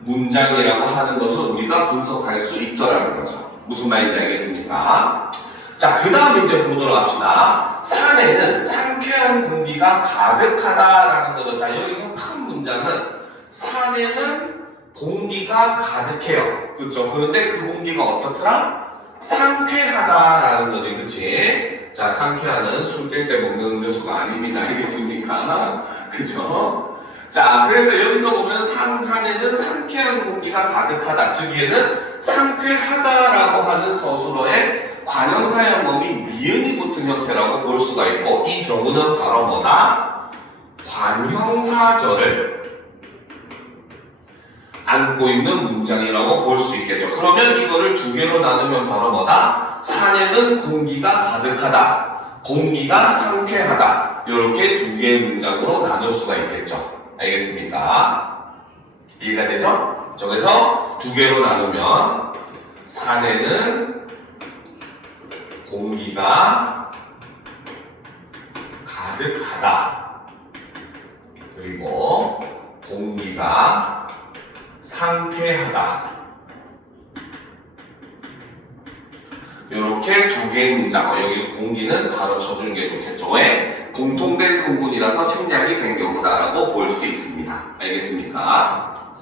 문장이라고 하는 것을 우리가 분석할 수 있더라는 거죠. 무슨 말인지 알겠습니까? 자, 그 다음 이제 보도록 합시다. 산에는 상쾌한 공기가 가득하다라는 거죠. 자, 여기서 큰 문장은 산에는 공기가 가득해요. 그렇죠? 그런데 그 공기가 어떻더라? 상쾌하다라는 거지. 그치? 자, 상쾌하는 술 깰 때 먹는 음료수가 아닙니다. 알겠습니까? 그죠? 자, 그래서 여기서 보면 산에는 상쾌한 공기가 가득하다. 즉 얘는 상쾌하다라고 하는 서술어의 관형사형 어미 니은이 붙은 형태라고 볼 수가 있고, 이 경우는 바로 뭐다? 관형사절을 안고 있는 문장이라고 볼 수 있겠죠. 그러면 이거를 두 개로 나누면 바로 뭐다? 산에는 공기가 가득하다. 공기가 상쾌하다. 이렇게 두 개의 문장으로 나눌 수가 있겠죠. 알겠습니까? 이해가 되죠? 그래서 두 개로 나누면 산에는 공기가 가득하다. 그리고 공기가 상쾌하다. 이렇게 두 개의 문장, 여기 공기는 가로쳐 주는 게 좋겠죠. 왜? 공통된 성분이라서 생략이 된 경우다라고 볼 수 있습니다. 알겠습니까?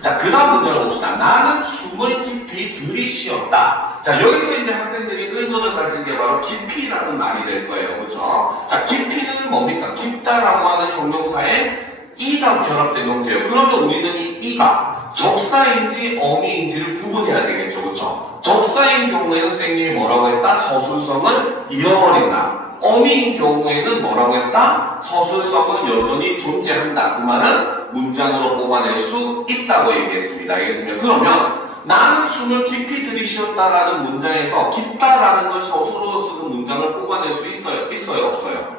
자, 그 다음 문제를 봅시다. 나는 숨을 깊이 들이쉬었다. 자, 여기서 이제 학생들이 의문을 가진 게 바로 깊이라는 말이 될 거예요. 그렇죠? 자, 깊이는 뭡니까? 깊다라고 하는 형용사에 이가 결합된 형태예요. 그러면 우리는 이 이가 접사인지 어미인지를 구분해야 되겠죠. 그렇죠? 접사인 경우에는 선생님이 뭐라고 했다? 서술성을 잃어버린다. 어미인 경우에는 뭐라고 했다? 서술성은 여전히 존재한다. 그 말은 문장으로 뽑아낼 수 있다고 얘기했습니다. 알겠습니까? 그러면 나는 숨을 깊이 들이쉬었다라는 문장에서 깊다라는 걸 서술로 쓰는 문장을 뽑아낼 수 있어요? 있어요? 없어요?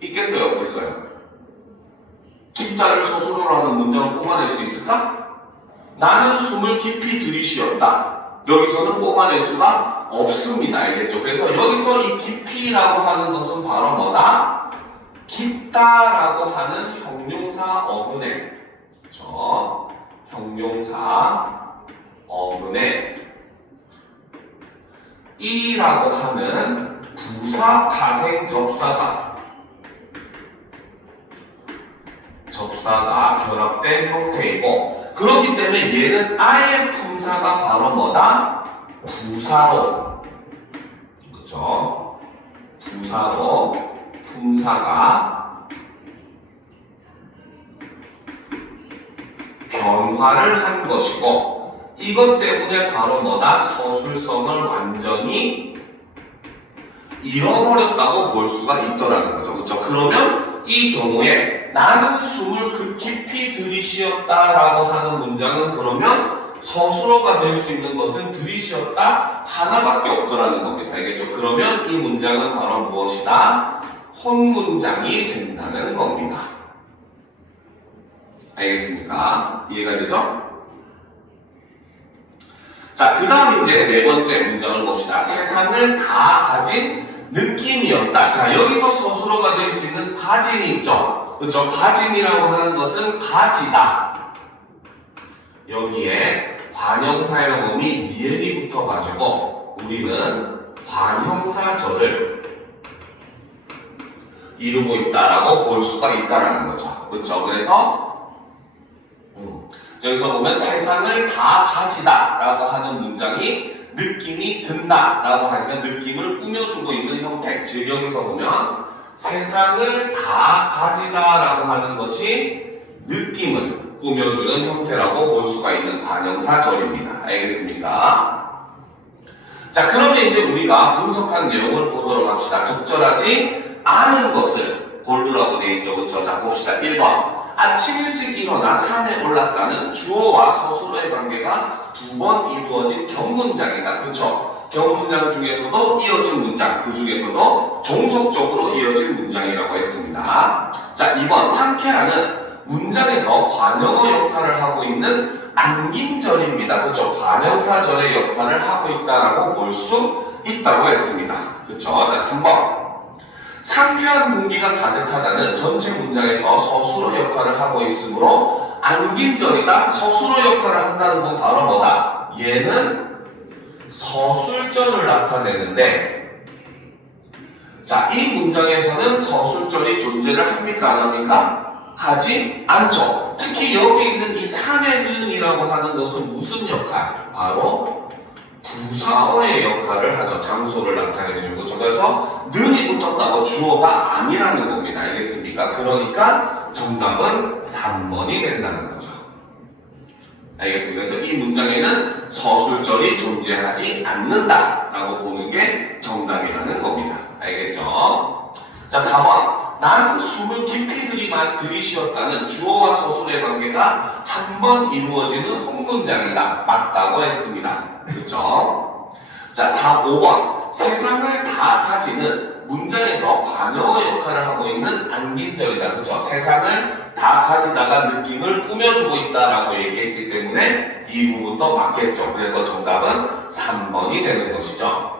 있겠어요? 없겠어요? 깊다를 서술로 하는 문장을 뽑아낼 수 있을까? 나는 숨을 깊이 들이쉬었다. 여기서는 뽑아낼 수가 없습니다. 알겠죠? 그래서 여기서 이 깊이라고 하는 것은 바로 뭐다? 깊다라고 하는 형용사 어근에, 그렇죠? 형용사 어근에 이라고 하는 부사 가생 접사가 접사가 결합된 형태이고, 그렇기 때문에 얘는 아예 품사가 바로 뭐다? 부사로, 그쵸? 부사로 품사가 변화를 한 것이고, 이것 때문에 바로 뭐다? 서술성을 완전히 잃어버렸다고 볼 수가 있더라는 거죠. 그렇죠? 그러면 이 경우에 나는 숨을 깊이 들이쉬었다라고 하는 문장은 그러면 서술어가 될 수 있는 것은 들이쉬었다 하나밖에 없더라는 겁니다. 알겠죠? 그러면 이 문장은 바로 무엇이다? 혼문장이 된다는 겁니다. 알겠습니까? 이해가 되죠? 자, 그 다음 이제 네 번째 문장을 봅시다. 세상을 다 가진 느낌이었다. 자, 여기서 서술어가 될 수 있는 가진이 있죠. 그렇죠? 가진이라고 하는 것은 가지다. 여기에 관형사형음이 니은이 붙어가지고 우리는 관형사절을 이루고 있다라고 볼 수가 있다라는 거죠. 그렇죠? 그래서 여기서 보면 세상을 다 가지다 라고 하는 문장이 느낌이 든다 라고 하시면 느낌을 꾸며주고 있는 형태. 즉 여기서 보면 세상을 다 가지다 라고 하는 것이 느낌을 꾸며주는 형태라고 볼 수가 있는 관형사절입니다. 알겠습니까? 자, 그러면 이제 우리가 분석한 내용을 보도록 합시다. 적절하지 않은 것을 고르라고 되어 있죠. 그렇죠? 자, 봅시다. 1번. 아침 일찍 일어나 산에 올랐다는 주어와 서술어의 관계가 두 번 이루어진 경문장이다. 그렇죠? 경문장 중에서도 이어진 문장, 그 중에서도 종속적으로 이어진 문장이라고 했습니다. 자, 2번. 상쾌하는 문장에서 관형어 역할을 하고 있는 안긴절입니다. 그렇죠? 관형사절의 역할을 하고 있다라고 볼 수 있다고 했습니다. 그렇죠? 자, 3번. 상쾌한 공기가 가득하다는 전체 문장에서 서술어 역할을 하고 있으므로 안긴절이다. 서술어 역할을 한다는 건 바로 뭐다? 얘는 서술절을 나타내는데, 자, 이 문장에서는 서술절이 존재를 합니까? 안 합니까? 하지 않죠. 특히 여기 있는 이 산에는이라고 하는 것은 무슨 역할? 바로 부사어의 역할을 하죠. 장소를 나타내주는 거죠. 그래서 는이 붙었다고 주어가 아니라는 겁니다. 알겠습니까? 그러니까 정답은 3번이 된다는 거죠. 알겠습니다. 그래서 이 문장에는 서술절이 존재하지 않는다라고 보는 게 정답이라는 겁니다. 알겠죠? 자, 4번. 나는 숨을 깊이 들이쉬었다는 주어와 서술의 관계가 한 번 이루어지는 헛문장이다. 맞다고 했습니다. 그렇죠? 자, 5번. 세상을 다 가지는 문장에서 관형어 역할을 하고 있는 안긴절이다. 그렇죠? 세상을 다 가지다가 느낌을 꾸며주고 있다라고 얘기했기 때문에 이 부분도 맞겠죠. 그래서 정답은 3번이 되는 것이죠.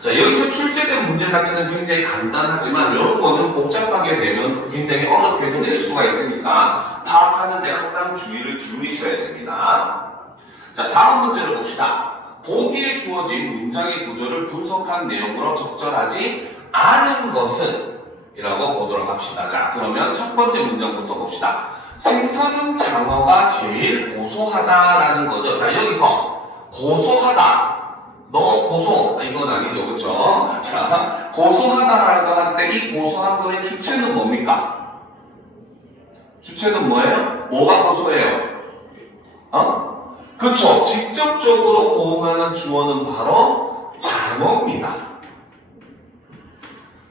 자, 여기서 출제된 문제 자체는 굉장히 간단하지만 이런 거는 복잡하게 내면 굉장히 어렵게도 낼 수가 있으니까 파악하는 데 항상 주의를 기울이셔야 됩니다. 자, 다음 문제를 봅시다. 보기에 주어진 문장의 구조를 분석한 내용으로 적절하지 않은 것은? 이라고 보도록 합시다. 자, 그러면 첫 번째 문장부터 봅시다. 생선은 장어가 제일 고소하다라는 거죠. 자, 여기서 고소하다. 너 고소, 이건 아니죠, 그렇죠? 자, 고소하다라고 할 때 이 고소한 거의 주체는 뭡니까? 주체는 뭐예요? 뭐가 고소해요? 그렇죠. 직접적으로 호응하는 주어는 바로 장어입니다.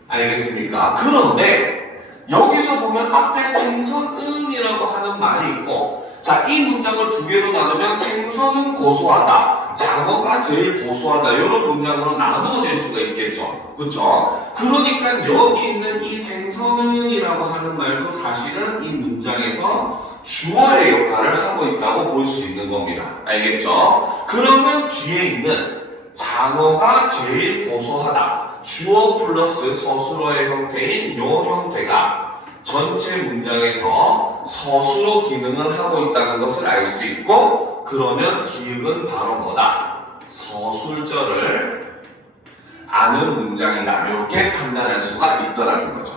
알겠습니까? 그런데 여기서 보면 앞에 생선은이라고 하는 말이 있고, 자, 이 문장을 두 개로 나누면 생선은 고소하다, 장어가 제일 고소하다, 이런 문장으로 나누어질 수가 있겠죠. 그렇죠? 그러니까 여기 있는 이 생선은이라고 하는 말도 사실은 이 문장에서 주어의 역할을 하고 있다고 볼 수 있는 겁니다. 알겠죠? 그러면 뒤에 있는 장어가 제일 고소하다, 주어 플러스 서술어의 형태인 이 형태가 전체 문장에서 서술어 기능을 하고 있다는 것을 알 수 있고, 그러면 기억은 바로 뭐다? 서술절을 아는 문장이다. 이렇게 판단할 수가 있더라는 거죠.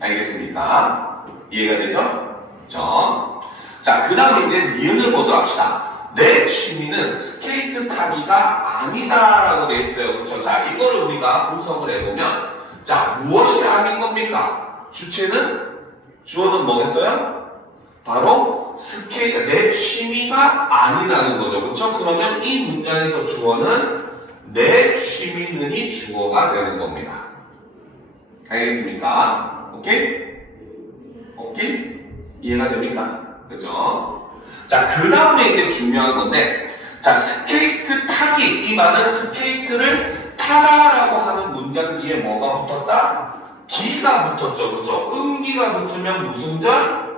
알겠습니까? 이해가 되죠? 자, 그 다음에 이제 니은을 보도록 합시다. 내 취미는 스케이트 타기가 아니다라고 돼 있어요. 그렇죠? 자, 이거를 우리가 분석을 해보면, 자, 무엇이 아닌 겁니까? 주어는 뭐겠어요? 바로 내 취미가 아니라는 거죠. 그렇죠? 그러면 이 문장에서 주어는 내 취미는이 주어가 되는 겁니다. 알겠습니까? 오케이? 이해가 됩니까? 그죠? 자, 그 다음에 이제 중요한 건데, 자, 스케이트 타기. 이 말은 스케이트를 타다라고 하는 문장 뒤에 뭐가 붙었다? 기가 붙었죠. 그죠? 음기가 붙으면 무슨 절?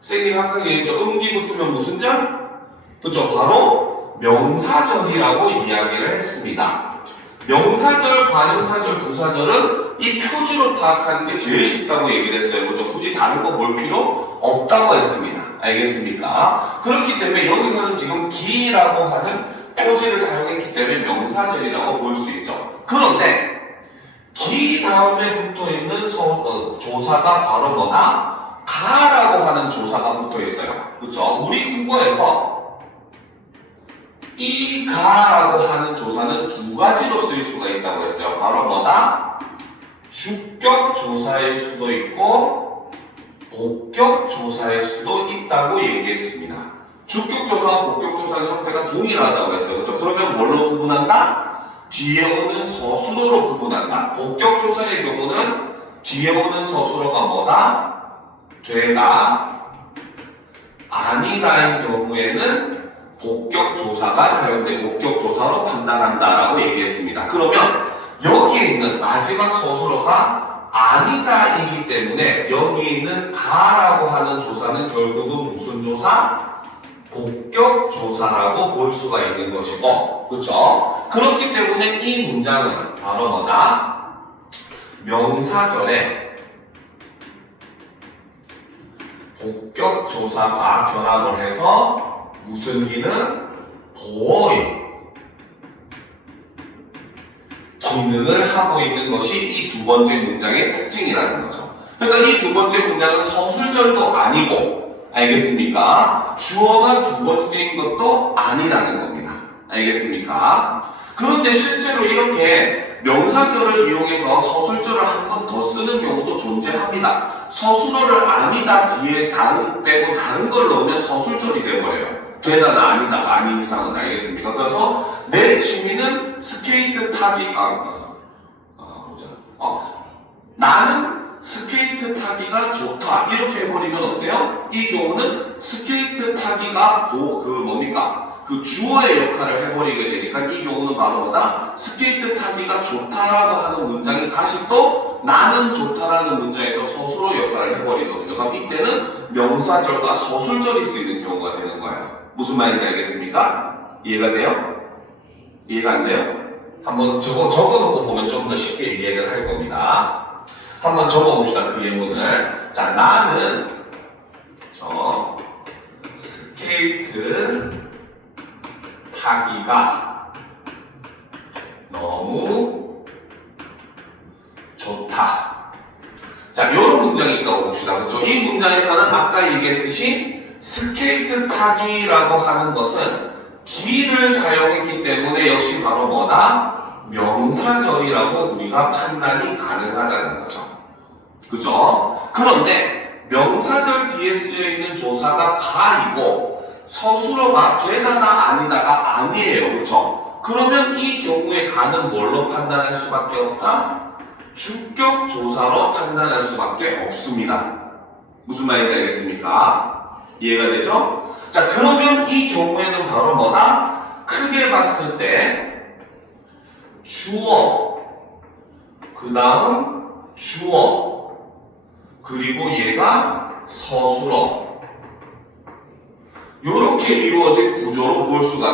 선생님 항상 얘기했죠. 음기 붙으면 무슨 절? 그죠? 바로 명사절이라고 이야기를 했습니다. 명사절, 관용사절, 부사절은 이 표지로 파악하는 게 제일 쉽다고 얘기를 했어요. 그죠? 굳이 다른 거 볼 필요 없다고 했습니다. 알겠습니까? 그렇기 때문에 여기서는 지금 기라고 하는 표지를 사용했기 때문에 명사절이라고 볼 수 있죠. 그런데 기 다음에 붙어있는 조사가 바로 뭐다? 가라고 하는 조사가 붙어있어요. 그쵸? 우리 국어에서 이 가라고 하는 조사는 두 가지로 쓰일 수가 있다고 했어요. 바로 뭐다? 주격 조사일 수도 있고 복격 조사일 수도 있다고 얘기했습니다. 주격 조사와 복격 조사의 형태가 동일하다고 했어요. 그렇죠? 그러면 뭘로 구분한다? 뒤에 오는 서술어로 구분한다. 복격 조사의 경우는 뒤에 오는 서술어가 뭐다? 되다, 아니다인 경우에는 복격 조사가 사용되고 복격 조사로 판단한다라고 얘기했습니다. 그러면 여기에 있는 마지막 서술어가 아니다이기 때문에 여기에 있는 다라고 하는 조사는 결국은 무슨 조사? 복격 조사라고 볼 수가 있는 것이고, 그렇죠? 그렇기 때문에 이 문장은 바로 뭐다? 명사절에 복격 조사가 결합을 해서 무슨 기능? 보어의 기능을 하고 있는 것이 이 두 번째 문장의 특징이라는 거죠. 그러니까 이 두 번째 문장은 서술절도 아니고, 알겠습니까? 주어가 두 번 쓰인 것도 아니라는 겁니다. 알겠습니까? 그런데 실제로 이렇게 명사절을 이용해서 서술절을 한 번 더 쓰는 경우도 존재합니다. 서술어를 아니다 뒤에 다른 빼고 다른 걸 넣으면 서술절이 돼버려요. 되다나 아니다가 아닌 이상은. 알겠습니까? 그래서 내 취미는 스케이트 타기. 나는 스케이트 타기가 좋다. 이렇게 해버리면 어때요? 이 경우는 스케이트 타기가 그 주어의 역할을 해버리게 되니까 이 경우는 바로 뭐다? 스케이트 타기가 좋다라고 하는 문장이 다시 또 나는 좋다라는 문장에서 서술어 역할을 해버리거든요. 그럼 이때는 명사절과 서술절이 쓰이는 경우가 되는 거예요. 무슨 말인지 알겠습니까? 이해가 돼요? 이해가 안 돼요? 한번 적어놓고 보면 좀 더 쉽게 이해를 할 겁니다. 한번 적어봅시다. 그 예문을. 자, 나는 스케이트 타기가 너무 좋다. 자, 이런 문장이 있다고 봅시다. 그렇죠? 이 문장에서는 아까 얘기했듯이 스케이트 타기라고 하는 것은 기를 사용했기 때문에 역시 바로 뭐다? 명사절이라고 우리가 판단이 가능하다는 거죠. 그죠? 그런데 명사절 뒤에 쓰여 있는 조사가 가이고 서술어가 되다나 아니다가 아니에요. 그쵸? 그러면 이 경우에 가는 뭘로 판단할 수밖에 없다? 주격 조사로 판단할 수밖에 없습니다. 무슨 말인지 알겠습니까? 이해가 되죠? 자, 그러면 이 경우에는 바로 뭐다? 크게 봤을 때 주어, 그 다음 주어, 그리고 얘가 서술어, 이렇게 이루어진 구조로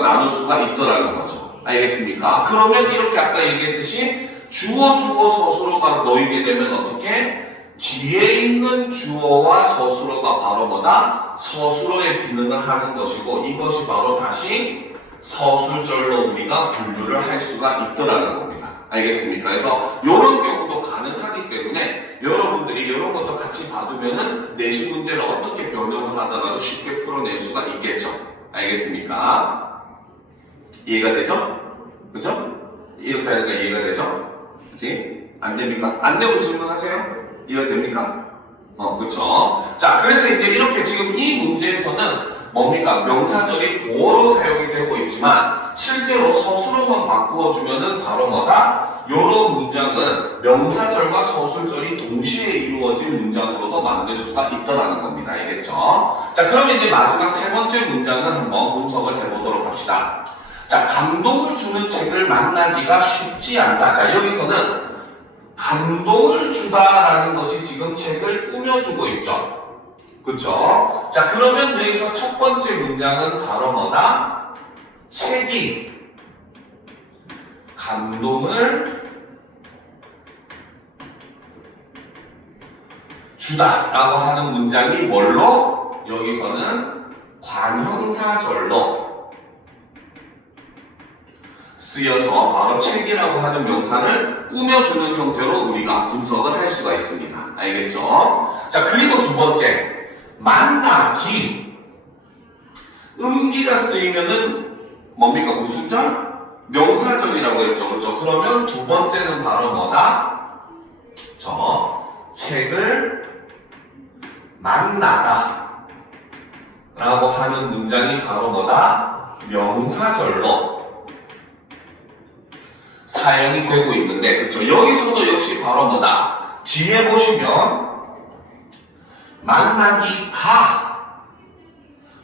나눌 수가 있더라는 거죠. 알겠습니까? 그러면 이렇게 아까 얘기했듯이 주어, 서술어가 놓이게 되면 어떻게? 뒤에 있는 주어와 서술어가 바로 뭐다? 서술어의 기능을 하는 것이고 이것이 바로 다시 서술절로 우리가 분류를 할 수가 있더라는 겁니다. 알겠습니까? 그래서 이런 경우도 가능하기 때문에 여러분들이 것들이 이런 것도 같이 봐두면은 내신 문제를 어떻게 변형을 하더라도 쉽게 풀어낼 수가 있겠죠. 알겠습니까? 이해가 되죠? 그죠? 이렇게 하니까 이해가 되죠? 그치? 안 됩니까? 안 되면 질문하세요. 이해가 됩니까? 그쵸. 자, 그래서 이제 이렇게 지금 이 문제에서는 뭡니까? 명사절이 보어로 사용이 되고 있지만 실제로 서술어만 바꾸어주면은 바로 뭐다? 요런 문장은 명사절과 서술절이 동시에 이루어진 문장으로도 만들 수가 있더라는 겁니다. 알겠죠? 자, 그럼 이제 마지막 세 번째 문장은 한번 분석을 해보도록 합시다. 자, 감동을 주는 책을 만나기가 쉽지 않다. 자, 여기서는 감동을 주다라는 것이 지금 책을 꾸며주고 있죠. 그쵸? 자, 그러면 여기서 첫 번째 문장은 바로 뭐다? 책이 감동을 주다라고 하는 문장이 뭘로? 여기서는 관형사절로 쓰여서 바로 책이라고 하는 명사를 꾸며주는 형태로 우리가 분석을 할 수가 있습니다. 알겠죠? 자, 그리고 두 번째, 만나기. 음기가 쓰이면은 뭡니까? 무슨 절? 명사절이라고 했죠. 그렇죠? 그러면 두 번째는 바로 뭐다? 책을 만나다 라고 하는 문장이 바로 뭐다? 명사절로 사용이 되고 있는데, 그쵸? 여기서도 역시 바로 뭐다? 뒤에 보시면 만나기 가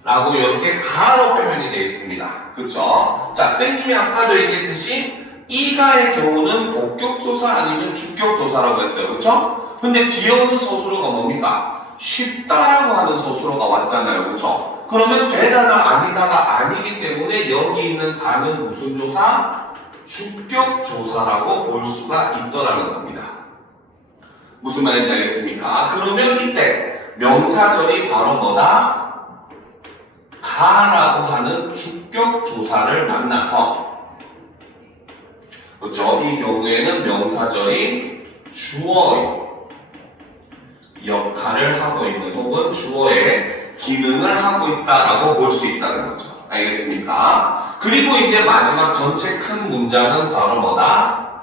라고 이렇게 가로 표현이 되어 있습니다. 그쵸? 자, 선생님이 아까도 얘기했듯이 이가의 경우는 복격조사 아니면 주격조사라고 했어요. 그쵸? 근데 뒤에 오는 서술어가 뭡니까? 쉽다라고 하는 서술어가 왔잖아요. 그쵸? 그러면 되다가 아니다가 아니기 때문에 여기 있는 가는 무슨 조사? 주격조사라고 볼 수가 있더라는 겁니다. 무슨 말인지 알겠습니까? 그러면 이때 명사절이 바로 뭐다? 가라고 하는 주격조사를 만나서, 그렇죠? 이 경우에는 명사절이 주어의 역할을 하고 있는 혹은 주어의 기능을 하고 있다라고 볼 수 있다는 거죠. 알겠습니까? 그리고 이제 마지막 전체 큰 문장은 바로 뭐다?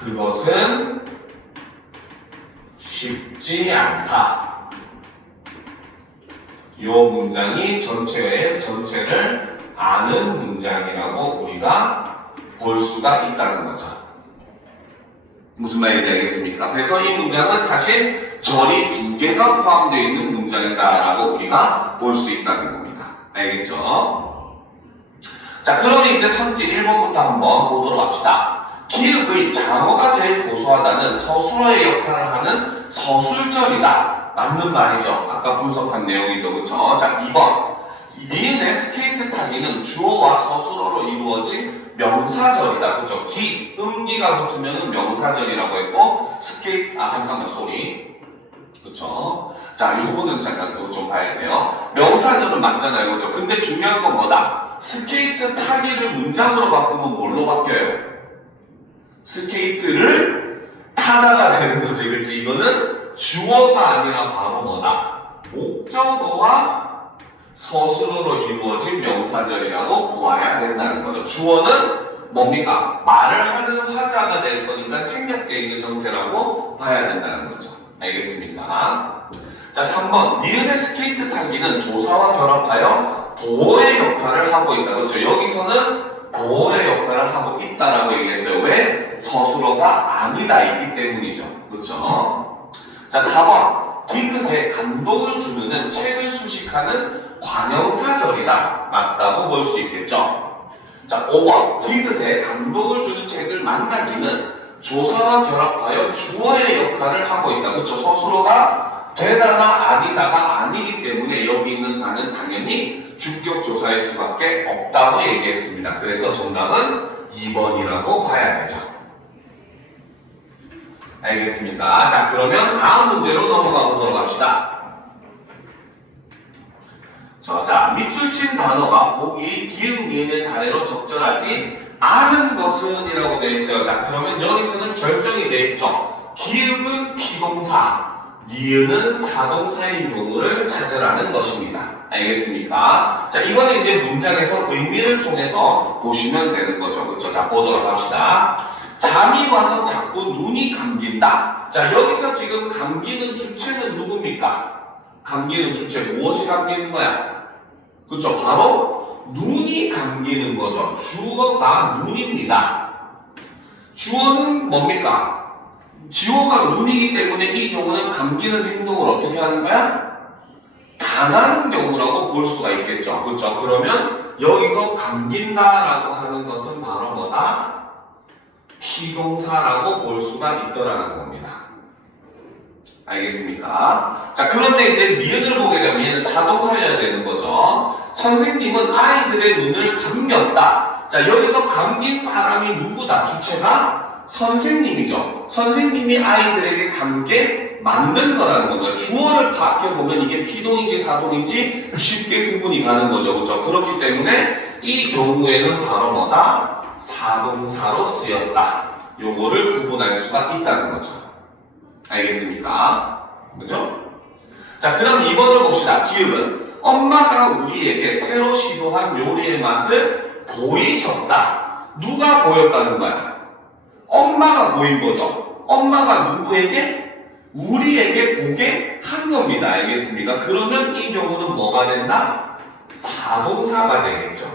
그것은 쉽지 않다. 이 문장이 전체를 아는 문장이라고 우리가 볼 수가 있다는 거죠. 무슨 말인지 알겠습니까? 그래서 이 문장은 사실 절이 두 개가 포함되어 있는 문장이다라고 우리가 볼 수 있다는 겁니다. 알겠죠? 자, 그러면 이제 선지 1번부터 한번 보도록 합시다. 기읍의 장어가 제일 고소하다는 서술어의 역할을 하는 서술절이다. 맞는 말이죠. 아까 분석한 내용이죠. 그쵸? 자, 2번. 니은의 스케이트 타기는 주어와 서술어로 이루어진 명사절이다. 그죠? 음기가 붙으면 명사절이라고 했고, 잠깐만, 소리. 그쵸? 자, 이거는 잠깐 좀 봐야 돼요. 명사절은 맞잖아요. 그죠? 근데 중요한 건 뭐다? 스케이트 타기를 문장으로 바꾸면 뭘로 바뀌어요? 스케이트를 타다가 되는 거지. 그치? 이거는 주어가 아니라 바로 뭐다? 목적어와 서술어로 이루어진 명사절이라고 보아야 된다는 거죠. 주어는 뭡니까? 말을 하는 화자가 될 거니까 생략되어 있는 형태라고 봐야 된다는 거죠. 알겠습니까? 자, 3번. 니은의 스케이트 타기는 조사와 결합하여 보호의 역할을 하고 있다. 그렇죠? 여기서는 보호의 역할을 하고 있다라고 얘기했어요. 왜? 서술어가 아니다이기 때문이죠. 그렇죠? 자, 4번. 디귿에 감동을 주는 책을 수식하는 관형사절이다. 맞다고 볼 수 있겠죠. 자, 5번. 디귿에 감동을 주는 책을 만나기는 조사와 결합하여 주어의 역할을 하고 있다. 그렇죠? 서술어가 되다가 아니다가 아니기 때문에 여기 있는 가는 당연히 주격조사일 수밖에 없다고 얘기했습니다. 그래서 정답은 2번이라고 봐야 되죠. 알겠습니다. 자, 그러면 다음 문제로 넘어가 보도록 합시다. 자, 밑줄 친 단어가 보기 디귿 니은의 사례로 적절하지 않은 것은 이라고 되어 있어요. 자, 그러면 여기서는 결정이 되어 있죠. 기읍은 피동사, 니은은 사동사인 경우를 찾으라는 것입니다. 알겠습니까? 자, 이거는 이제 문장에서 의미를 통해서 보시면 되는 거죠. 그렇죠? 자, 보도록 합시다. 잠이 와서 자꾸 눈이 감긴다. 자, 여기서 지금 감기는 주체는 누굽니까? 감기는 주체 무엇이 감기는 거야? 그렇죠? 바로 눈이 감기는 거죠. 주어가 눈입니다. 주어는 뭡니까? 지호가 눈이기 때문에 이 경우는 감기는 행동을 어떻게 하는 거야? 당하는 경우라고 볼 수가 있겠죠. 그렇죠? 그러면 여기서 감긴다라고 하는 것은 바로 뭐다? 피동사라고 볼 수가 있더라는 겁니다. 알겠습니까? 자, 그런데 이제 니은을 보게 되면 얘는 사동사여야 되는 거죠. 선생님은 아이들의 눈을 감겼다. 자, 여기서 감긴 사람이 누구다? 주체가 선생님이죠. 선생님이 아이들에게 감게 만든 거라는 겁니다. 주어를 파악해보면 이게 피동인지 사동인지 쉽게 구분이 가는 거죠. 그렇죠? 그렇기 때문에 이 경우에는 바로 뭐다? 사동사로 쓰였다. 요거를 구분할 수가 있다는 거죠. 알겠습니까? 그죠? 자, 그럼 2번을 봅시다. 기읍은 엄마가 우리에게 새로 시도한 요리의 맛을 보이셨다. 누가 보였다는 거야? 엄마가 보인 거죠. 엄마가 누구에게? 우리에게 보게 한 겁니다. 알겠습니까? 그러면 이 경우는 뭐가 된다? 사동사가 되겠죠.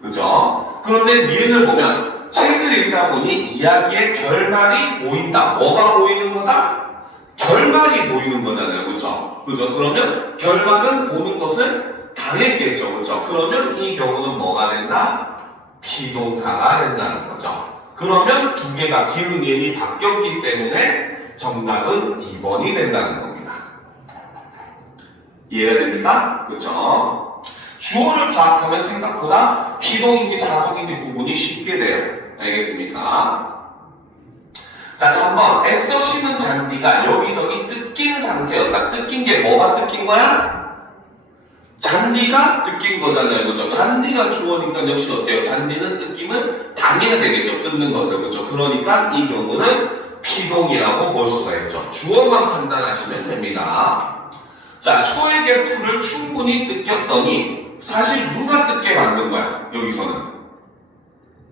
그죠? 그런데 니은을 보면 책을 읽다 보니 이야기의 결말이 보인다. 뭐가 보이는 거다? 결말이 보이는 거잖아요. 그죠? 그죠? 그러면 결말은 보는 것을 당했겠죠. 그죠? 그러면 이 경우는 뭐가 된다? 피동사가 된다는 거죠. 그러면 두 개가 기읍 니은이 바뀌었기 때문에 정답은 2번이 된다는 겁니다. 이해가 됩니까? 그쵸? 주어를 파악하면 생각보다 피동인지 사동인지 구분이 쉽게 돼요. 알겠습니까? 자, 3번. 애써 심은 잔디가 여기저기 뜯긴 상태였다. 뜯긴 게 뭐가 뜯긴 거야? 잔디가 뜯긴 거잖아요. 그죠? 잔디가 주어니까 역시 어때요? 잔디는 뜯김을 당해야 되겠죠. 뜯는 것을. 그죠? 그러니까 이 경우는 피동이라고 볼 수가 있죠. 주어만 판단하시면 됩니다. 자, 소에게 풀을 충분히 뜯겼더니 사실 누가 뜯게 만든 거야? 여기서는.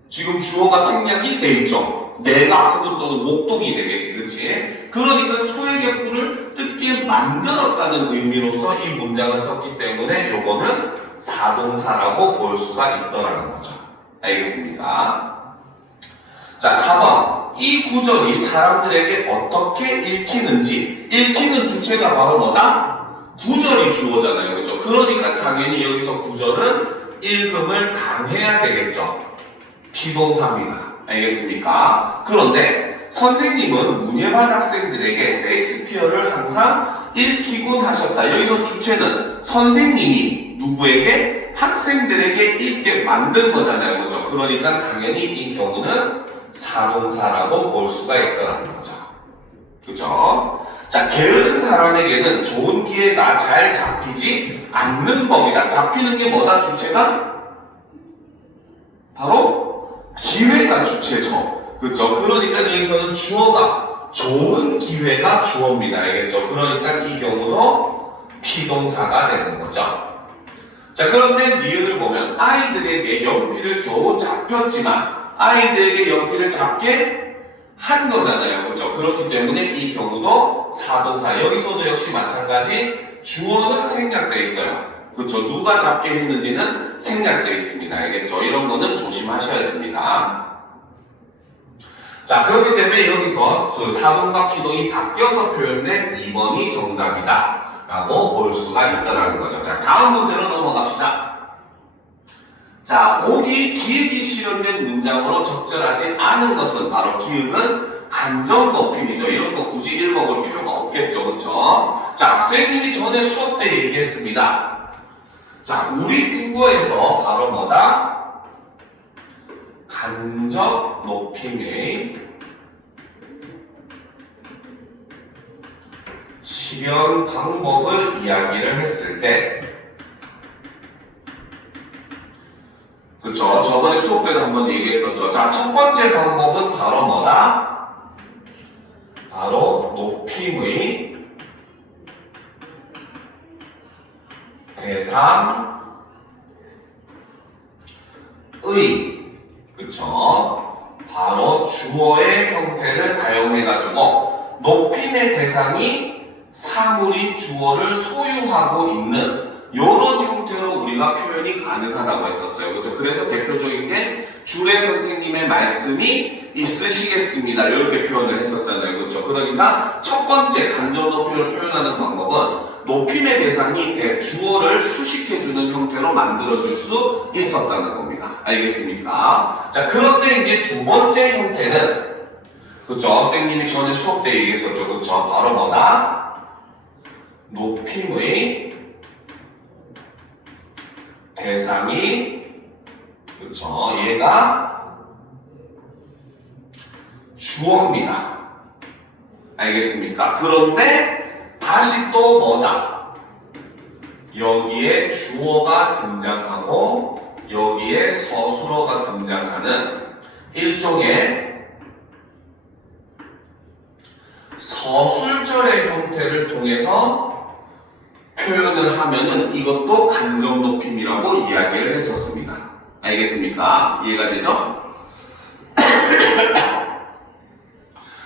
지금 주어가 생략이 돼 있죠. 내가 혹은 또는 목동이 되겠지. 그치? 그러니까 소에게 풀을 뜯게 만들었다는 의미로서 이 문장을 썼기 때문에 요거는 사동사라고 볼 수가 있더라는 거죠. 알겠습니까? 자, 4번. 이 구절이 사람들에게 어떻게 읽히는지. 읽히는 주체가 바로 뭐다? 구절이 주어잖아요. 그죠? 그러니까 당연히 여기서 구절은 읽음을 당해야 되겠죠. 피동사입니다. 알겠습니까? 그런데 선생님은 문예반 학생들에게 셰익스피어를 항상 읽히곤 하셨다. 여기서 주체는 선생님이 누구에게? 학생들에게 읽게 만든 거잖아요. 그렇죠? 그러니까 당연히 이 경우는 사동사라고 볼 수가 있다는 거죠. 그죠? 자, 게으른 사람에게는 좋은 기회가 잘 잡히지 않는 법이다. 잡히는 게 뭐다? 주체가? 바로 기회가 주체죠. 그렇죠? 그러니까 여기서는 주어가 좋은 기회가 주어입니다. 알겠죠? 그러니까 이 경우도 피동사가 되는 거죠. 자, 그런데 니은을 보면 아이들에게 연필을 겨우 잡혔지만 아이들에게 연필을 잡게 한 거잖아요. 그렇죠? 그렇기 때문에 이 경우도 사동사. 여기서도 역시 마찬가지 주어는 생략되어 있어요. 그렇죠? 누가 잡게 했는지는 생략되어 있습니다. 알겠죠? 이런 거는 조심하셔야 됩니다. 자, 그렇기 때문에 여기서 사동과 피동이 바뀌어서 표현된 2번이 정답이다 라고 볼 수가 있다는 거죠. 자, 다음 문제로 넘어갑시다. 자, 목이 기읍이 실현된 문장으로 적절하지 않은 것은 바로 기읍은 감정 높임이죠. 이런 거 굳이 읽어볼 필요가 없겠죠. 그렇죠? 자, 선생님이 전에 수업 때 얘기했습니다. 자, 우리 국어에서 바로 뭐다? 간접 높임의 실현 방법을 이야기를 했을 때, 그쵸? 저번에 수업 때도 한번 얘기했었죠. 자, 첫 번째 방법은 바로 뭐다? 바로 높임의 대상의 그쵸? 바로 주어의 형태를 사용해가지고 높임의 대상이 사물인 주어를 소유하고 있는 이런 형태로 우리가 표현이 가능하다고 했었어요. 그렇죠? 그래서 대표적인 게 주례 선생님의 말씀이 있으시겠습니다. 이렇게 표현을 했었잖아요. 그렇죠? 그러니까 첫 번째 간접 높임을 표현하는 방법은 높임의 대상이 주어를 수식해주는 형태로 만들어줄 수 있었다는 겁니다. 알겠습니까? 자, 그런데 이제 두 번째 형태는 그렇죠? 선생님이 전에 수업 때 얘기했었죠. 그렇죠? 바로 뭐다? 높임의 대상이 그렇죠? 얘가 주어입니다. 알겠습니까? 그런데 다시 또 뭐다? 여기에 주어가 등장하고 여기에 서술어가 등장하는 일종의 서술절의 형태를 통해서 표현을 하면은 이것도 간접 높임이라고 이야기를 했었습니다. 알겠습니까? 이해가 되죠?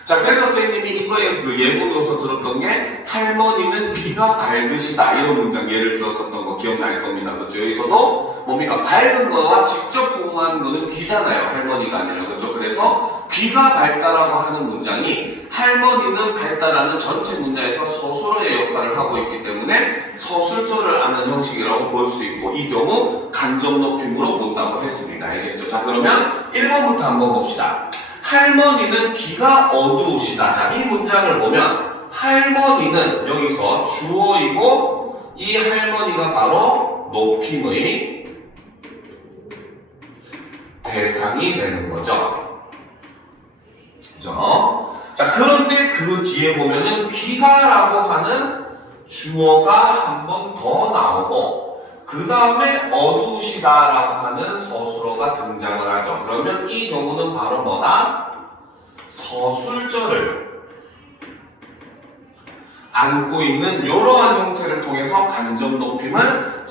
자, 그래서 선생님이 이거에 그 예문으로서 들었던 게 할머니는 귀가 밝으시다 이런 문장 예를 들었었던 거 기억날 겁니다. 그렇죠? 여기서도 뭡니까? 밝은 거와 직접 호응하는 거는 귀잖아요. 할머니가 아니라. 그렇죠? 그래서 귀가 밝다라고 하는 문장이 할머니는 밝다라는 전체 문장에서 서술어의 역할을 하고 있기 때문에 서술절을 아는 형식이라고 볼 수 있고 이 경우 간접 높임으로 본다고 했습니다. 알겠죠? 자, 그러면 1번부터 한번 봅시다. 할머니는 귀가 어두우시다. 자, 이 문장을 보면 할머니는 여기서 주어이고 이 할머니가 바로 높임의 대상이 되는 거죠. 그죠? 자, 그런데 그 뒤에 보면은 귀가라고 하는 주어가 한 번 더 나오고 그 다음에 어두우시다라고 하는 서술어가 등장을 하죠. 그러면 이 경우는 바로 뭐다? 서술절을 안고 있는 이러한 형태를 통해서 간접 높임을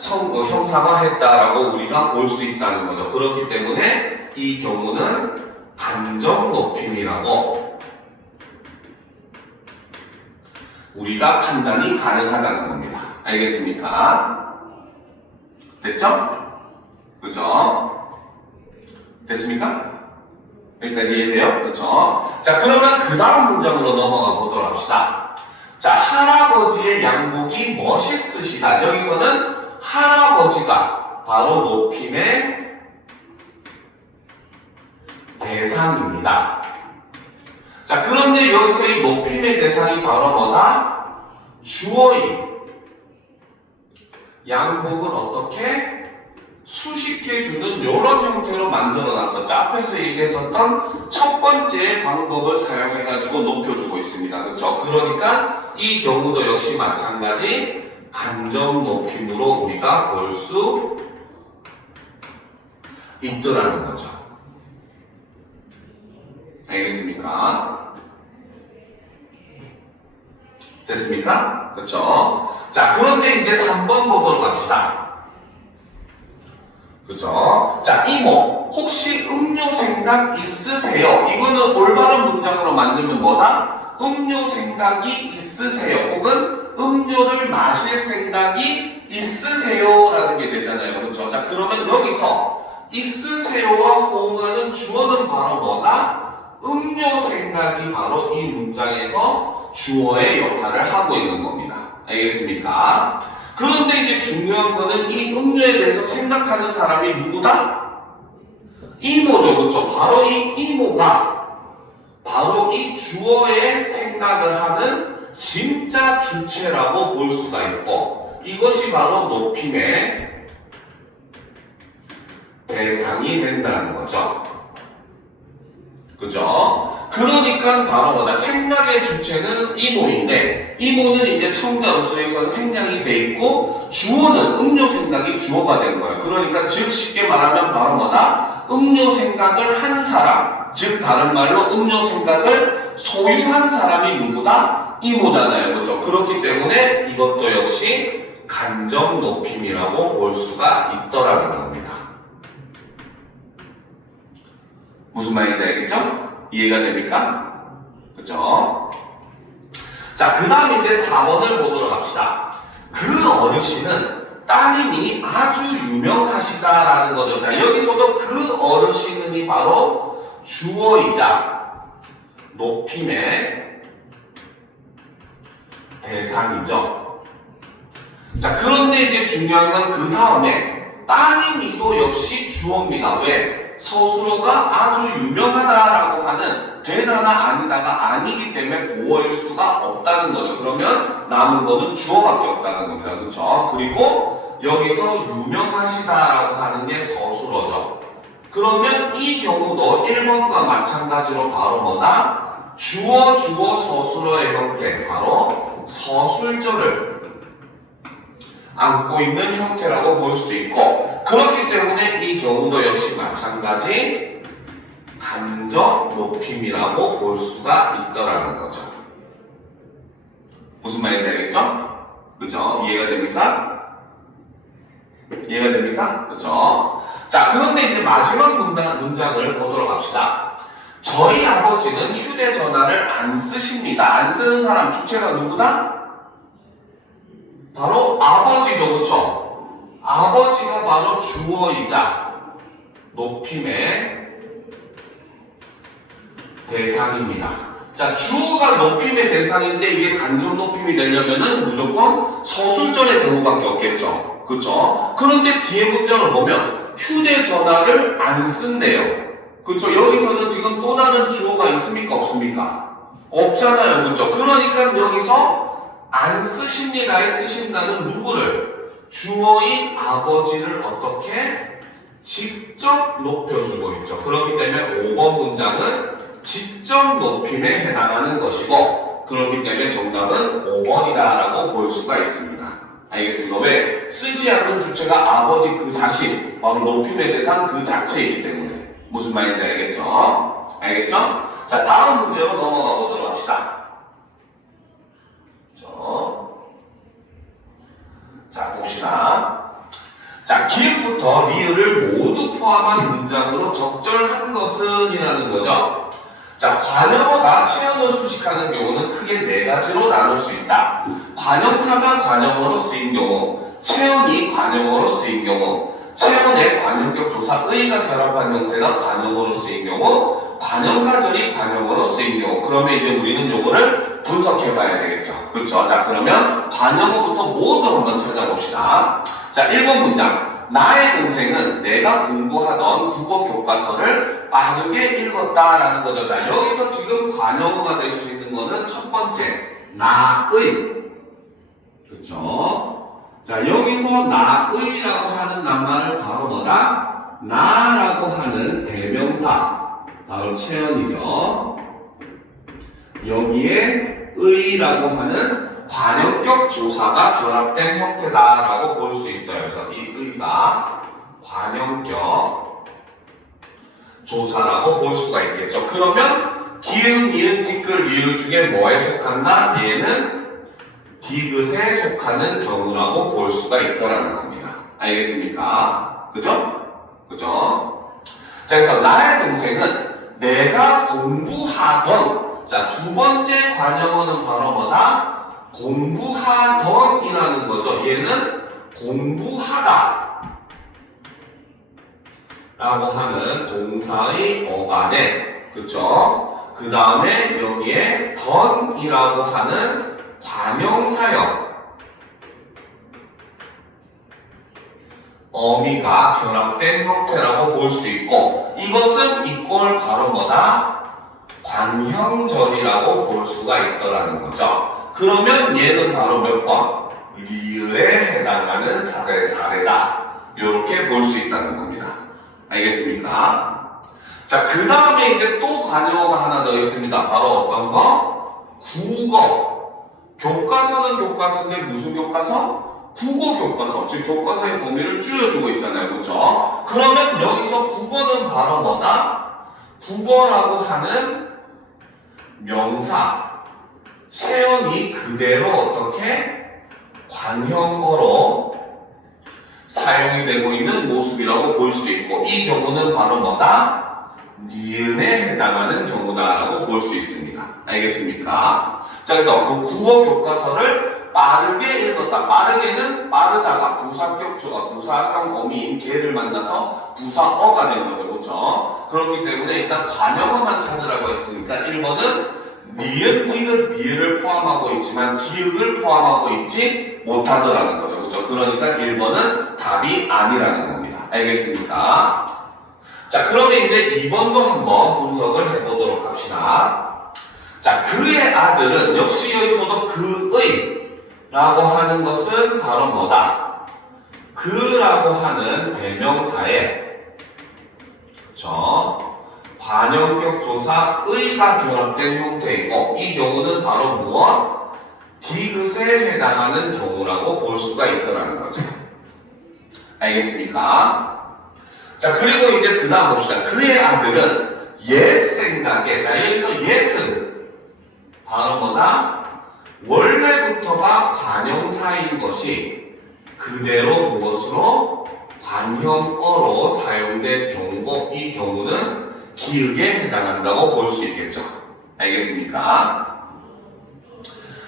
형상화했다라고 우리가 볼 수 있다는 거죠. 그렇기 때문에 이 경우는 간접 높임이라고 우리가 판단이 가능하다는 겁니다. 알겠습니까? 됐죠? 그죠? 됐습니까? 여기까지 이해돼요? 그렇죠? 자, 그러면 그 다음 문장으로 넘어가 보도록 합시다. 자, 할아버지의 양복이 멋있으시다. 여기서는 할아버지가 바로 높임의 대상입니다. 자, 그런데 여기서 이 높임의 대상이 바로 뭐다? 주어인 양복을 어떻게 수식해주는 이런 형태로 만들어놨었죠. 앞에서 얘기했었던 첫 번째 방법을 사용해가지고 높여주고 있습니다. 그렇죠? 그러니까 이 경우도 역시 마찬가지 간접 높임으로 우리가 볼 수 있더라는 거죠. 알겠습니까? 됐습니까? 그렇죠? 자, 그런데 이제 3번 보도록 갑시다. 그죠? 자, 이모, 혹시 음료 생각 있으세요? 이거는 올바른 문장으로 만들면 뭐다? 음료 생각이 있으세요? 혹은 음료를 마실 생각이 있으세요? 라는 게 되잖아요. 그렇죠? 자, 그러면 여기서 있으세요와 호응하는 주어는 바로 뭐다? 음료 생각이 바로 이 문장에서 주어의 역할을 하고 있는 겁니다. 알겠습니까? 그런데 이제 중요한 거는 이 음료에 대해서 생각하는 사람이 누구다? 이모죠. 그렇죠? 바로 이 이모가 바로 이 주어의 생각을 하는 진짜 주체라고 볼 수가 있고 이것이 바로 높임의 대상이 된다는 거죠. 그죠? 그러니까 바로 뭐다? 생각의 주체는 이모인데 이모는 이제 청자로서 여기서는 생략이 돼 있고 주어는 음료 생각이 주어가 된 거예요. 그러니까 즉 쉽게 말하면 바로 뭐다? 음료 생각을 한 사람 즉 다른 말로 음료 생각을 소유한 사람이 누구다? 이모잖아요. 그렇죠? 그렇기 때문에 이것도 역시 간접 높임이라고 볼 수가 있더라는 겁니다. 무슨 말인지 알겠죠? 이해가 됩니까? 그죠? 자, 그 다음 이제 4번을 보도록 합시다. 그 어르신은 따님이 아주 유명하시다라는 거죠. 자, 여기서도 그 어르신이 바로 주어이자 높임의 대상이죠. 자, 그런데 이제 중요한 건 그 다음에 따님이도 역시 주어입니다. 왜? 서술어가 아주 유명하다라고 하는 되다나 아니다가 아니기 때문에 보어일 수가 없다는 거죠. 그러면 남은 거는 주어밖에 없다는 겁니다. 그렇죠? 그리고 여기서 유명하시다라고 하는 게 서술어죠. 그러면 이 경우도 1번과 마찬가지로 바로 뭐다? 주어 서술어의 형태, 바로 서술절을 안고 있는 형태라고 볼 수 있고, 그렇기 때문에 이 경우도 역시 마찬가지 간접 높임이라고 볼 수가 있더라는 거죠. 무슨 말인지 알겠죠? 그죠? 이해가 됩니까? 이해가 됩니까? 그죠? 자, 그런데 이제 마지막 문장을 보도록 합시다. 저희 아버지는 휴대전화를 안 쓰십니다. 안 쓰는 사람 주체가 누구다? 바로 아버지죠. 그렇죠? 아버지가 바로 주어이자 높임의 대상입니다. 자, 주어가 높임의 대상인데 이게 간접 높임이 되려면은 무조건 서술절의 경우밖에 없겠죠. 그렇죠? 그런데 뒤에 문장을 보면 휴대전화를 안 쓴대요. 그렇죠? 여기서는 지금 또 다른 주어가 있습니까? 없습니까? 없잖아요. 그렇죠? 그러니까 여기서 안 쓰십니다에 쓰신다는 누구를? 주어인 아버지를 어떻게? 직접 높여주고 있죠. 그렇기 때문에 5번 문장은 직접 높임에 해당하는 것이고, 그렇기 때문에 정답은 5번이다라고 볼 수가 있습니다. 알겠습니까? 왜? 쓰지 않는 주체가 아버지 그 자신, 바로 높임의 대상 그 자체이기 때문에. 무슨 말인지 알겠죠? 알겠죠? 자, 다음 문제로 넘어가 보도록 합시다. 자, 봅시다. 자, 기읍부터 리을을 모두 포함한 문장으로 적절한 것은 이라는 거죠. 자, 관형어가 체언을 수식하는 경우는 크게 4가지로 나눌 수 있다. 관형사가 관형어로 쓰인 경우, 체언이 관형어로 쓰인 경우, 체언의 관형격 조사 의가 결합한 형태가 관형어로 쓰인 경우, 관형사절이 관형어로 쓰인 경우. 그러면 이제 우리는 요거를 분석해 봐야 되겠죠. 그렇죠? 자, 그러면 관형어부터 모두 한번 찾아봅시다. 자, 1번 문장. 나의 동생은 내가 공부하던 국어 교과서를 빠르게 읽었다라는 거죠. 자, 여기서 지금 관형어가 될 수 있는 거는 첫 번째, 나의. 그렇죠? 자, 여기서 나의라고 하는 낱말을 바로 뭐다? 나라고 하는 대명사, 바로 체언이죠. 여기에 의라고 하는 관형격 조사가 결합된 형태다라고 볼 수 있어요. 그래서 이 의가 관형격 조사라고 볼 수가 있겠죠. 그러면 기응, 니은, 티끌, 리을 중에 뭐에 속한다? 얘는 디귿에 속하는 경우라고 볼 수가 있더라는 겁니다. 알겠습니까? 그죠? 그죠? 자, 그래서 나의 동생은 내가 공부하던, 자, 두 번째 관형어는 바로 뭐다? 공부하던이라는 거죠. 얘는 공부하다 라고 하는 동사의 어간에, 그쵸? 그 다음에 여기에 던이라고 하는 관형사형 어미가 결합된 형태라고 볼 수 있고, 이것은 이꼴 바로 뭐다? 관형절이라고 볼 수가 있더라는 거죠. 그러면 얘는 바로 몇 번? 리을에 해당하는 사례다. 이렇게 볼 수 있다는 겁니다. 알겠습니까? 자, 그 다음에 이제 또 관형어가 하나 더 있습니다. 바로 어떤 거? 국어. 교과서는 교과서인데 무슨 교과서? 국어 교과서. 즉 교과서의 범위를 줄여주고 있잖아요. 그렇죠? 그러면 여기서 국어는 바로 뭐다? 국어라고 하는 명사 체언이 그대로 어떻게 관형어로 사용이 되고 있는 모습이라고 볼 수 있고, 이 경우는 바로 뭐다? 니은에 해당하는 경우다라고 볼 수 있습니다. 알겠습니까? 자, 그래서 그 국어 교과서를 빠르게 읽었다. 빠르게는 빠르다가 부사격조가 부사상 어미인 개를 만나서 부사어가 된 거죠. 그렇죠? 그렇기 때문에 일단 관형어만 찾으라고 했으니까 1번은 니은, 디귿, 니을을 포함하고 있지만 기역을 포함하고 있지 못하더라는 거죠. 그렇죠? 그러니까 1번은 답이 아니라는 겁니다. 알겠습니까? 자, 그러면 이제 2번도 한번 분석을 해보도록 합시다. 자, 그의 아들은 역시 여기서도 그의 라고 하는 것은 바로 뭐다? 그라고 하는 대명사에 그렇죠? 관형격 조사 의가 결합된 형태이고, 이 경우는 바로 무엇? 디귿에 해당하는 경우라고 볼 수가 있더라는 거죠. 알겠습니까? 자, 그리고 이제 그 다음 봅시다. 그의 아들은 옛 생각에, 자, 여기서 옛은 바로 뭐다? 원래부터가 관형사인 것이 그대로 무엇으로? 관형어로 사용된 경우고, 이 경우는 기역에 해당한다고 볼 수 있겠죠. 알겠습니까?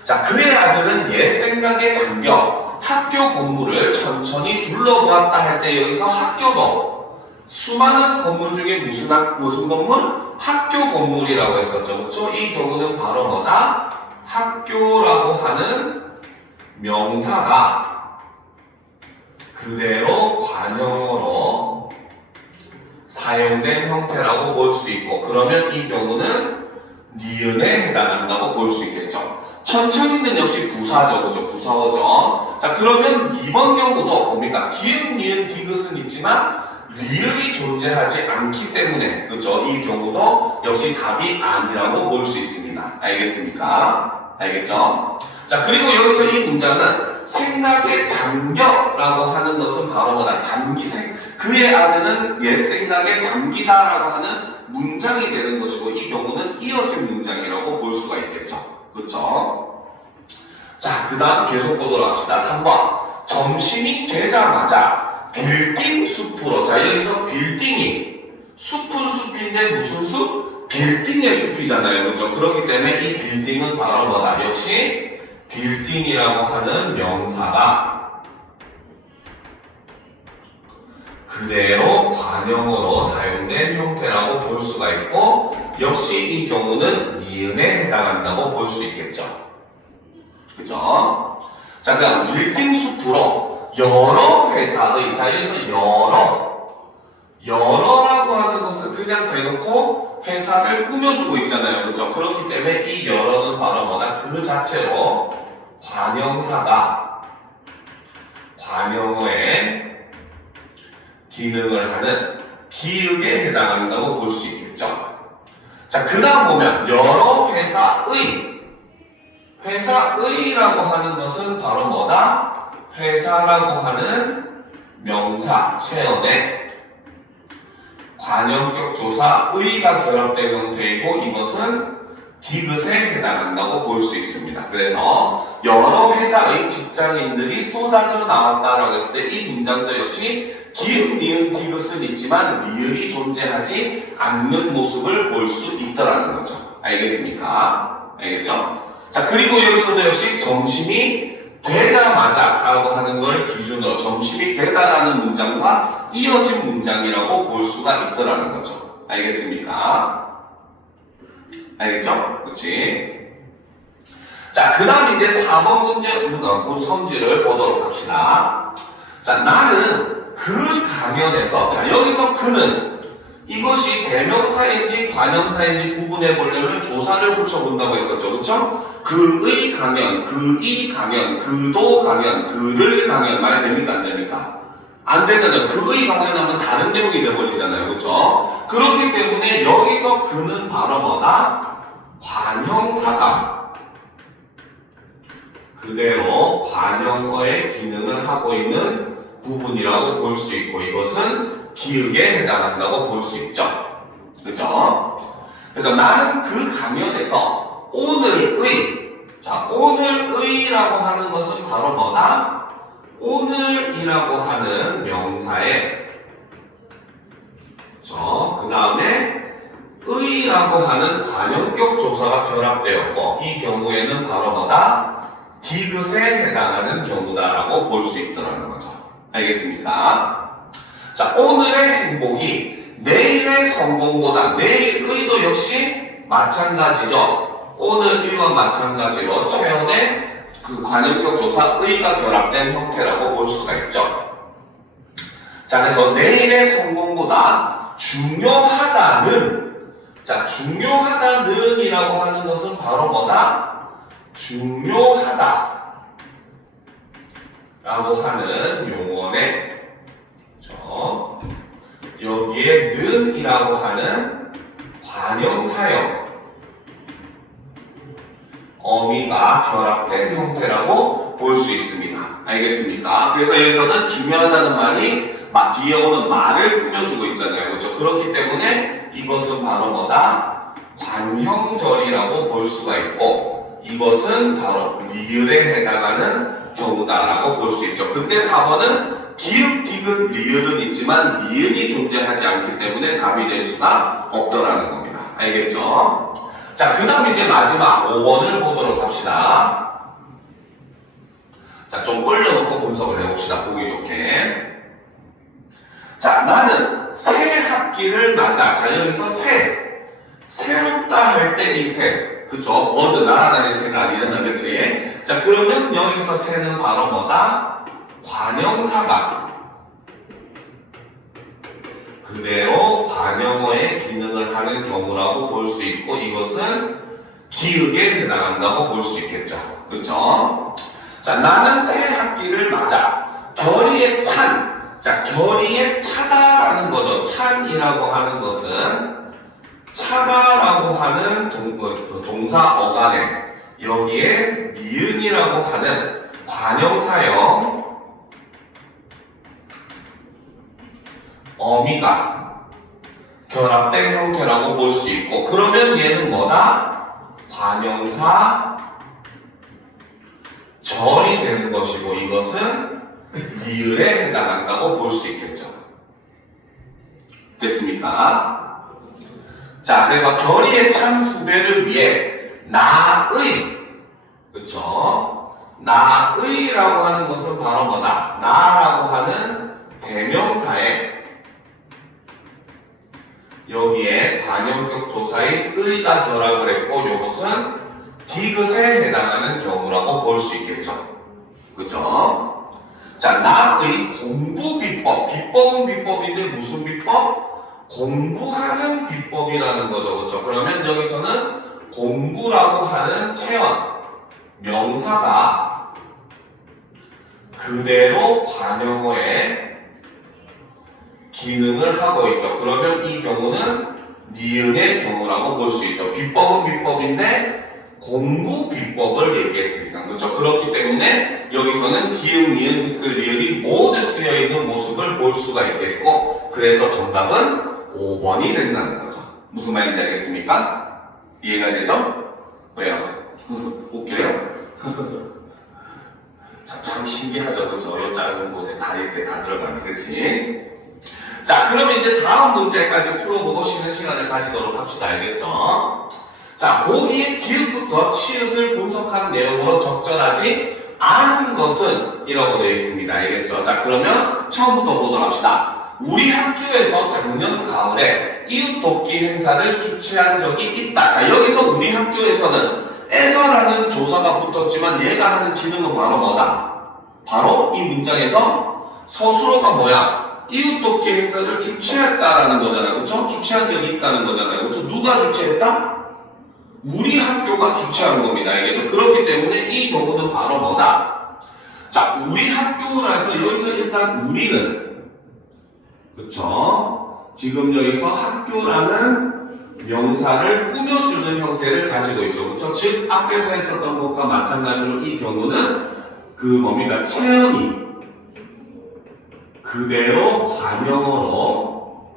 자, 그의 아들은 옛 생각에 잠겨 학교 건물을 천천히 둘러보았다 할 때, 여기서 학교도 수많은 건물 중에 무슨 건물? 학교 건물이라고 했었죠. 그렇죠? 이 경우는 바로 뭐다? 학교라고 하는 명사가 그대로 관형어로 사용된 형태라고 볼 수 있고, 그러면 이 경우는 니은에 해당한다고 볼 수 있겠죠. 천천히는 역시 부사죠. 그죠? 부사어죠. 자, 그러면 이번 경우도 뭡니까? 기역, 니은, 디귿은 있지만 리을이 존재하지 않기 때문에, 그죠? 이 경우도 역시 답이 아니라고 볼 수 있습니다. 알겠습니까? 알겠죠? 자, 그리고 여기서 이 문장은 생각에 잠겨라고 하는 것은 바로 뭐다? 그의 아들은 옛 생각에 잠기다라고 하는 문장이 되는 것이고, 이 경우는 이어진 문장이라고 볼 수가 있겠죠. 그렇죠? 자, 그 다음 계속 보도록 합시다. 3번. 점심이 되자마자 빌딩 숲으로, 자, 여기서 빌딩이 숲은 숲인데 무슨 숲? 빌딩의 숲이잖아요. 그렇죠? 그렇기 때문에 이 빌딩은 바로 뭐다? 역시 빌딩이라고 하는 명사가 그대로 관형어로 사용된 형태라고 볼 수가 있고, 역시 이 경우는 니은에 해당한다고 볼 수 있겠죠. 그죠? 자, 그럼 빌딩 숲으로 여러 회사의, 자, 여기서 여러라고 하는 것은 그냥 대놓고 회사를 꾸며주고 있잖아요. 그렇죠? 그렇기 때문에 이 여러는 바로 뭐다? 그 자체로 관형사가 관형어에 기능을 하는 기역에 해당한다고 볼 수 있겠죠. 자, 그 다음 보면 여러 회사의라고 하는 것은 바로 뭐다? 회사라고 하는 명사 체언에 관형격 조사 의가 결합된 형태이고, 이것은 디귿에 해당한다고 볼 수 있습니다. 그래서 여러 회사의 직장인들이 쏟아져 나왔다라고 했을 때 이 문장도 역시 기역, 니은, 디귿은 있지만 리을이 존재하지 않는 모습을 볼 수 있다라는 거죠. 알겠습니까? 알겠죠? 자, 그리고 여기서도 역시 점심이 되자마자 라고 하는 걸 기준으로 점심이 되다라는 문장과 이어진 문장이라고 볼 수가 있더라는 거죠. 알겠습니까? 알겠죠? 그렇지? 자, 그 다음 이제 4번 문제 성질을 보도록 합시다. 자, 나는 그 강연에서, 자, 여기서 그는 이것이 대명사인지 관형사인지 구분해 보려면 조사를 붙여본다고 했었죠. 그렇죠? 그의 강연, 그이 강연, 그도 강연, 그를 강연 말 됩니까? 안 됩니까? 안 되잖아요. 그의 강연하면 다른 내용이 돼버리잖아요. 그렇죠? 그렇기 때문에 여기서 그는 바로 뭐다? 관형사가 그대로 관형어의 기능을 하고 있는 부분이라고 볼 수 있고, 이것은 기역에 해당한다고 볼 수 있죠. 그죠? 그래서 나는 그 강연에서 오늘의라고 하는 것은 바로 뭐다? 오늘이라고 하는 명사에 그 다음에 의라고 하는 관용격 조사가 결합되었고 이 경우에는 바로 뭐다? 디귿에 해당하는 경우다라고 볼 수 있더라는 거죠. 알겠습니까? 자, 오늘의 행복이 내일의 성공보다 내일의도 역시 마찬가지죠. 오늘의와 마찬가지로 체온의 그 관용격 조사 의가 결합된 형태라고 볼 수가 있죠. 자, 그래서 내일의 성공보다 중요하다는 중요하다는이라고 하는 것은 바로 뭐다? 중요하다 라고 하는 용어네. 여기에 는이라고 하는 관형사형 어미가 결합된 형태라고 볼 수 있습니다. 알겠습니까? 그래서 여기서는 중요하다는 말이 뒤에 오는 말을 꾸며주고 있잖아요. 그렇죠? 그렇기 때문에 이것은 바로 뭐다? 관형절이라고 볼 수가 있고 이것은 바로 리을에 해당하는 경우다라고 볼 수 있죠. 근데 4번은 기읍, 디귿, 리을은 있지만 니은이 존재하지 않기 때문에 답이 될 수가 없더라는 겁니다. 알겠죠? 자, 그 다음 이제 마지막 5번을 보도록 합시다. 자, 좀 올려놓고 분석을 해봅시다. 보기 좋게. 자, 나는 새 학기를 맞아. 자, 여기서 새롭다 할 때 이 새. 그쵸? 버드, 날아다니는 새가 아니잖아. 그치? 자, 그러면 여기서 새는 바로 뭐다? 관형사가 그대로 관형어의 기능을 하는 경우라고 볼 수 있고 이것은 기역에 해당한다고 볼 수 있겠죠. 그쵸? 자, 나는 새 학기를 맞아. 결의에 찬. 자, 결의에 차다라는 거죠. 찬이라고 하는 것은 차다라고 하는 동사 어간에 여기에 니은이라고 하는 관형사형 어미가 결합된 형태라고 볼 수 있고 그러면 얘는 뭐다? 관형사 절이 되는 것이고 이것은 리을에 해당한다고 볼 수 있겠죠. 됐습니까? 자, 그래서 결의에 찬 후배를 위해 나의, 그쵸? 나의라고 하는 것은 바로 뭐다? 나라고 하는 대명사에 여기에 관형격 조사의 의가 결합을 했고 이것은 디귿에 해당하는 경우라고 볼 수 있겠죠. 그죠? 자, 나의 공부 비법. 비법은 비법인데 무슨 비법? 공부하는 비법이라는 거죠. 그렇죠? 그러면 여기서는 공부라고 하는 체언, 명사가 그대로 관형어에 기능을 하고 있죠. 그러면 이 경우는 니은의 경우라고 볼 수 있죠. 비법은 비법인데 공부 비법을 얘기했으니까. 그렇죠? 그렇기 때문에 여기서는 기역, 니은, 디귿, 리을이 모두 쓰여 있는 모습을 볼 수가 있겠고 그래서 정답은 5번이 된다는 거죠. 무슨 말인지 알겠습니까? 이해가 되죠? 왜요? 웃겨요? 참 신기하죠? 그쵸? 이 작은 곳에 다 이렇게 다 들어가니, 그치? 자, 그러면 이제 다음 문제까지 풀어보고 쉬는 시간을 가지도록 합시다. 알겠죠? 자, 보기의 기읍부터 치읓을 분석한 내용으로 적절하지 않은 것은 이라고 되어 있습니다. 알겠죠? 자, 그러면 처음부터 보도록 합시다. 우리 학교에서 작년 가을에 이웃 돕기 행사를 주최한 적이 있다. 자, 여기서 우리 학교에서는 에서라는 조사가 붙었지만 얘가 하는 기능은 바로 뭐다? 바로 이 문장에서 서술어가 뭐야? 이웃 돕기 행사를 주최했다라는 거잖아요. 그렇죠? 주최한 적이 있다는 거잖아요. 그렇죠? 누가 주최했다? 우리 학교가 주최한 겁니다. 알겠죠? 그렇기 때문에 이 경우는 바로 뭐다? 자, 우리 학교라서 여기서 일단 우리는 그쵸? 지금 여기서 학교라는 명사를 꾸며주는 형태를 가지고 있죠. 그쵸? 즉, 앞에서 했었던 것과 마찬가지로 이 경우는 그 뭡니까? 체험이 그대로 관형어로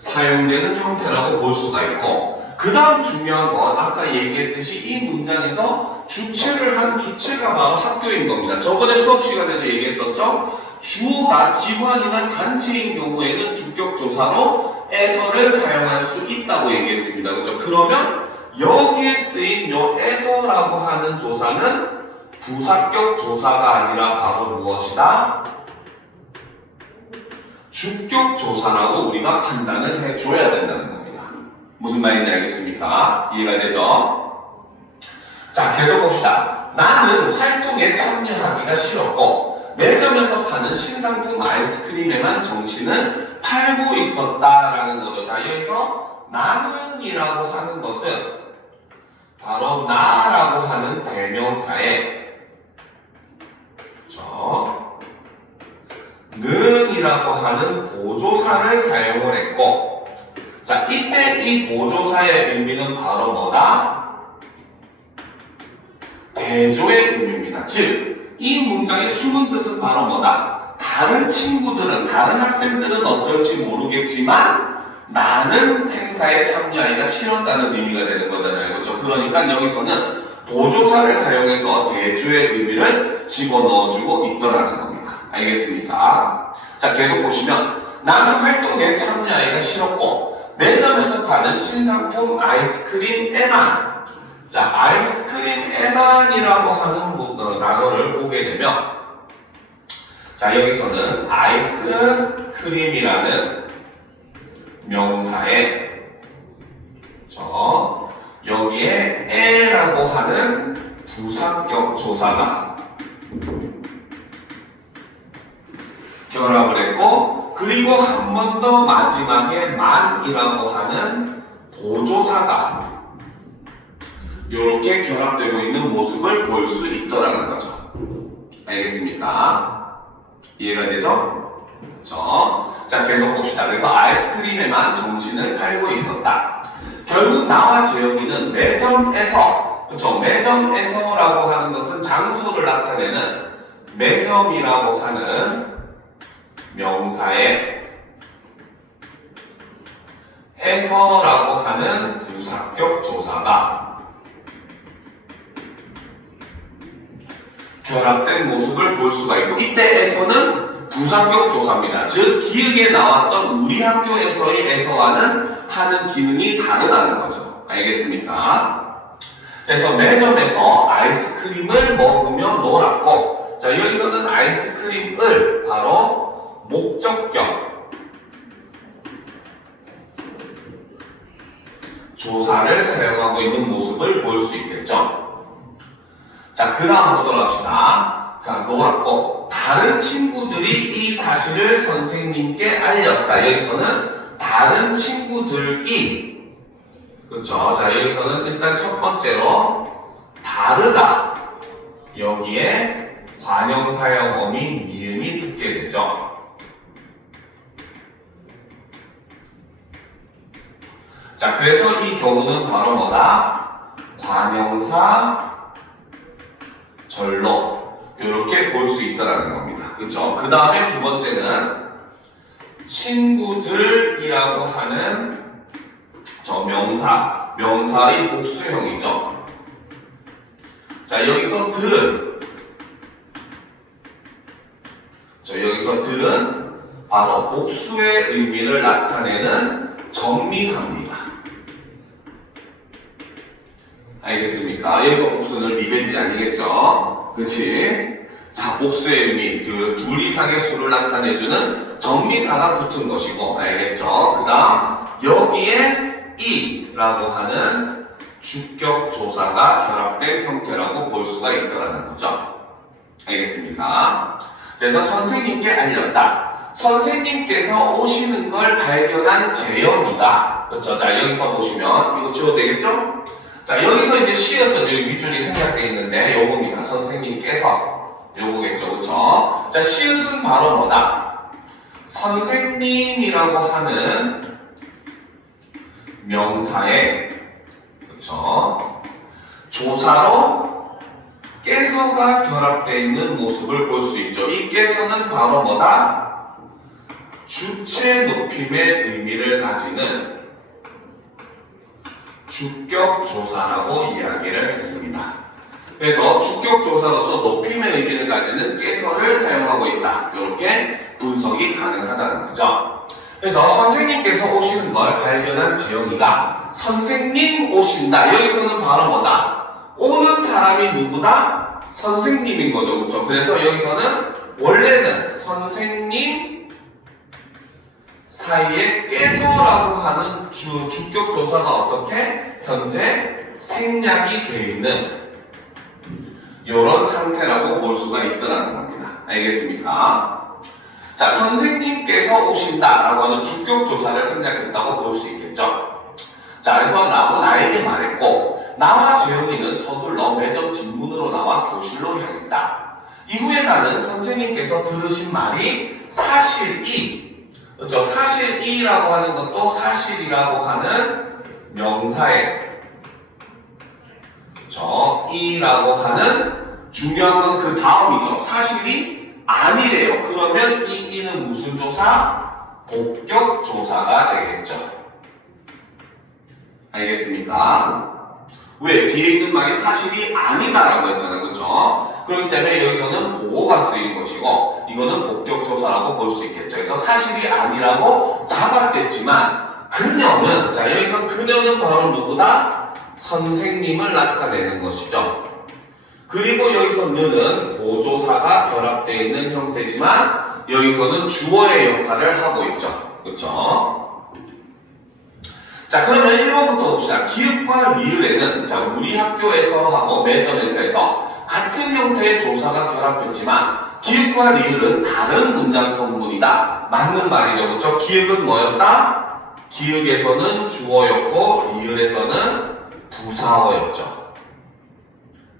사용되는 형태라고 볼 수가 있고, 그 다음 중요한 건 아까 얘기했듯이 이 문장에서 주체를 한 주체가 바로 학교인 겁니다. 저번에 수업 시간에도 얘기했었죠. 주어가 기관이나 단체인 경우에는 주격조사로 에서를 사용할 수 있다고 얘기했습니다. 그렇죠? 그러면 여기에 쓰인 요 에서라고 하는 조사는 부사격 조사가 아니라 바로 무엇이다? 주격 조사라고 우리가 판단을 해줘야 된다는 겁니다. 무슨 말인지 알겠습니까? 이해가 되죠? 자, 계속 봅시다. 나는 활동에 참여하기가 싫었고 매점에서 파는 신상품 아이스크림에만 정신을 팔고 있었다라는 거죠. 자, 여기서 나는 이라고 하는 것은 바로 나라고 하는 대명사에 는 이라고 하는 보조사를 사용을 했고, 자, 이때 이 보조사의 의미는 바로 뭐다? 대조의 의미입니다. 즉, 이 문장의 숨은 뜻은 바로 뭐다? 다른 친구들은, 다른 학생들은 어떨지 모르겠지만 나는 행사에 참여하기가 싫었다는 의미가 되는 거잖아요. 그렇죠? 그러니까 여기서는 보조사를 사용해서 대조의 의미를 집어넣어주고 있더라는 겁니다. 알겠습니까? 자, 계속 보시면 나는 활동에 참여하기가 싫었고 매점에서 파는 신상품 아이스크림에만, 자, 아이스크림에만이라고 하는 단어를 보게 되면, 자, 여기서는 아이스크림이라는 명사에 여기에 에라고 하는 부사격 조사가 결합을 했고, 그리고 한 번 더 마지막에 만이라고 하는 보조사가 이렇게 결합되고 있는 모습을 볼 수 있더라는 거죠. 알겠습니까? 이해가 되죠? 그렇죠? 자, 계속 봅시다. 그래서 아이스크림에만 정신을 팔고 있었다. 결국 나와 재영이는 매점에서, 그렇죠? 매점에서라고 하는 것은 장소를 나타내는 매점이라고 하는 명사에 에서라고 하는 부사격 조사가 결합된 모습을 볼 수가 있고, 이때 에서는 부사격 조사입니다. 즉, 기억에 나왔던 우리 학교에서의 에서와는 하는 기능이 다르다는 거죠. 알겠습니까? 그래서 매점에서 아이스크림을 먹으며 놀았고, 자, 여기서는 아이스크림을 바로 목적격 조사를 사용하고 있는 모습을 볼 수 있겠죠. 자, 그 다음 보도록 합시다. 자, 놀았고 다른 친구들이 이 사실을 선생님께 알렸다. 여기서는 다른 친구들이, 그렇죠. 자, 여기서는 일단 첫 번째로 다르다, 여기에 관형사형 어민 니은이 붙게 되죠. 자, 그래서 이 경우는 바로 뭐다? 관형사 절로 이렇게 볼 수 있다는 겁니다. 그렇죠? 그 다음에 두 번째는 친구들이라고 하는 저 명사의 복수형이죠. 자, 여기서 들은 바로 복수의 의미를 나타내는 정미사입니다. 알겠습니까? 여기서 복수는 리벤지 아니겠죠? 그치? 자, 복수의 의미, 둘 이상의 수를 나타내주는 정미사가 붙은 것이고, 알겠죠? 그 다음, 여기에 이라고 하는 주격 조사가 결합된 형태라고 볼 수가 있다는 거죠. 알겠습니까? 그래서 선생님께 알렸다. 선생님께서 오시는 걸 발견한 재영이가, 그렇죠? 자, 여기서 보시면 이거 지워도 되겠죠? 자, 여기서 이제 시옷은 여기 밑줄이 생략되어 있는데 요겁니다. 선생님께서 요거겠죠, 그렇죠? 자, 시옷은 바로 뭐다? 선생님이라고 하는 명사에, 그렇죠? 조사로 깨서가 결합되어 있는 모습을 볼 수 있죠. 이 깨서는 바로 뭐다? 주체 높임의 의미를 가지는 주격조사라고 이야기를 했습니다. 그래서 주격조사로서 높임의 의미를 가지는 깨서를 사용하고 있다. 이렇게 분석이 가능하다는 거죠. 그래서 선생님께서 오시는 걸 발견한 지영이가 선생님 오신다. 여기서는 바로 뭐다? 오는 사람이 누구다? 선생님인 거죠. 그렇죠? 그래서 여기서는 원래는 선생님 사이에 깨서라고 하는 주격조사가 어떻게? 현재 생략이 되어 있는 이런 상태라고 볼 수가 있더라는 겁니다. 알겠습니까? 자, 선생님께서 오신다라고 하는 주격조사를 생략했다고 볼 수 있겠죠. 자, 그래서 나에게 말했고 나와 재영이는 서둘러 매점 뒷문으로 나와 교실로 향했다. 이후에 나는 선생님께서 들으신 말이 사실이, 그렇죠? 사실이라고 하는 것도 사실이라고 하는 명사에 이라고 하는 중요한 건 그 다음이죠. 사실이 아니래요. 그러면 이는 무슨 조사? 복격조사가 되겠죠. 알겠습니까? 왜? 뒤에 있는 말이 사실이 아니다라고 했잖아요. 그렇죠? 그렇기 때문에 여기서는 보고가 쓰인 것이고 이거는 복격조사라고 볼 수 있겠죠. 그래서 사실이 아니라고 잡았겠지만 그녀는, 자 여기서 그녀는 바로 누구다? 선생님을 나타내는 것이죠. 그리고 여기서 너는 보조사가 결합되어 있는 형태지만 여기서는 주어의 역할을 하고 있죠. 그렇죠? 자, 그러면 1번부터 봅시다. 기읍과 리을에는 자 우리 학교에서 하고 매점에서 해서 같은 형태의 조사가 결합했지만 기읍과 리을은 다른 문장 성분이다. 맞는 말이죠. 그렇죠? 기읍은 뭐였다? 기읍에서는 주어였고 리을에서는 부사어였죠.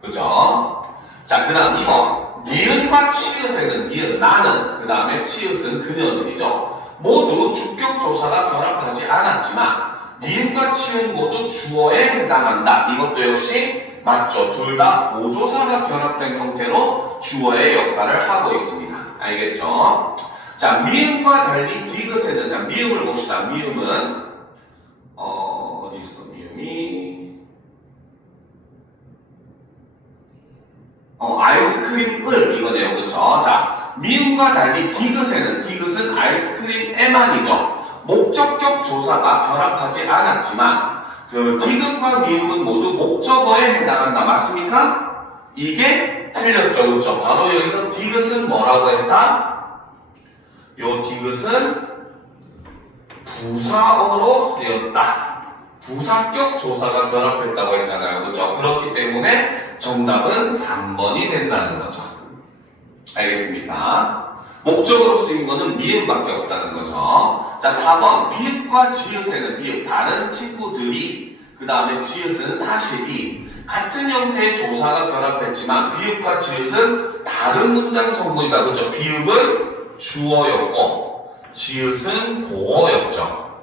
그죠? 자, 그 다음 2번. 니은과 치읓에는 니은, 나는, 그 다음에 치읓은 그녀들이죠. 모두 주격조사가 결합하지 않았지만 니은과 치읓 모두 주어에 해당한다. 이것도 역시 맞죠. 둘 다 보조사가 결합된 형태로 주어의 역할을 하고 있습니다. 알겠죠? 자, 미음과 달리 디귿에는, 자, 미음을 봅시다. 미음은 어디 있어? 미음이 아이스크림을 이거네요. 그렇죠? 자, 미음과 달리 디귿은 아이스크림에만이죠. 목적격 조사가 결합하지 않았지만 그 디귿과 미음은 모두 목적어에 해당한다. 맞습니까? 이게 틀렸죠. 그렇죠? 바로 여기서 디귿은 뭐라고 했다? 요 디귿은 부사어로 쓰였다. 부사격 조사가 결합했다고 했잖아요. 그렇죠? 그렇기 때문에 정답은 3번이 된다는 거죠. 알겠습니까? 목적으로 쓰인 거는 미음밖에 없다는 거죠. 자, 4번. 비읍과 지읒에는 비읍, 다른 친구들이, 그 다음에 지읒은 사실이 같은 형태의 조사가 결합했지만 비읍과 지읒은 다른 문장 성분이다. 그렇죠? 비읍은 주어였고 지읒은 보어였죠.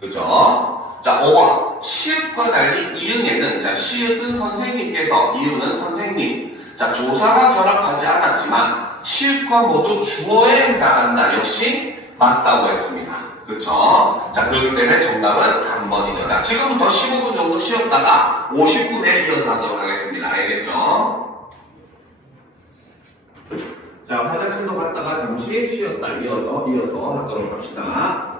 그죠? 자, 5번. 시읒과 달리 이응에는, 자, 시읒은 선생님께서, 이응은 선생님. 자, 조사가 결합하지 않았지만 시읒과 모두 주어에 해당한다. 역시 맞다고 했습니다. 그쵸? 자, 그렇기 때문에 정답은 3번이죠. 자, 지금부터 15분 정도 쉬었다가 50분에 이어서 하도록 하겠습니다. 알겠죠? 자, 화장실로 갔다가 잠시 쉬었다 이어서 하도록 합시다.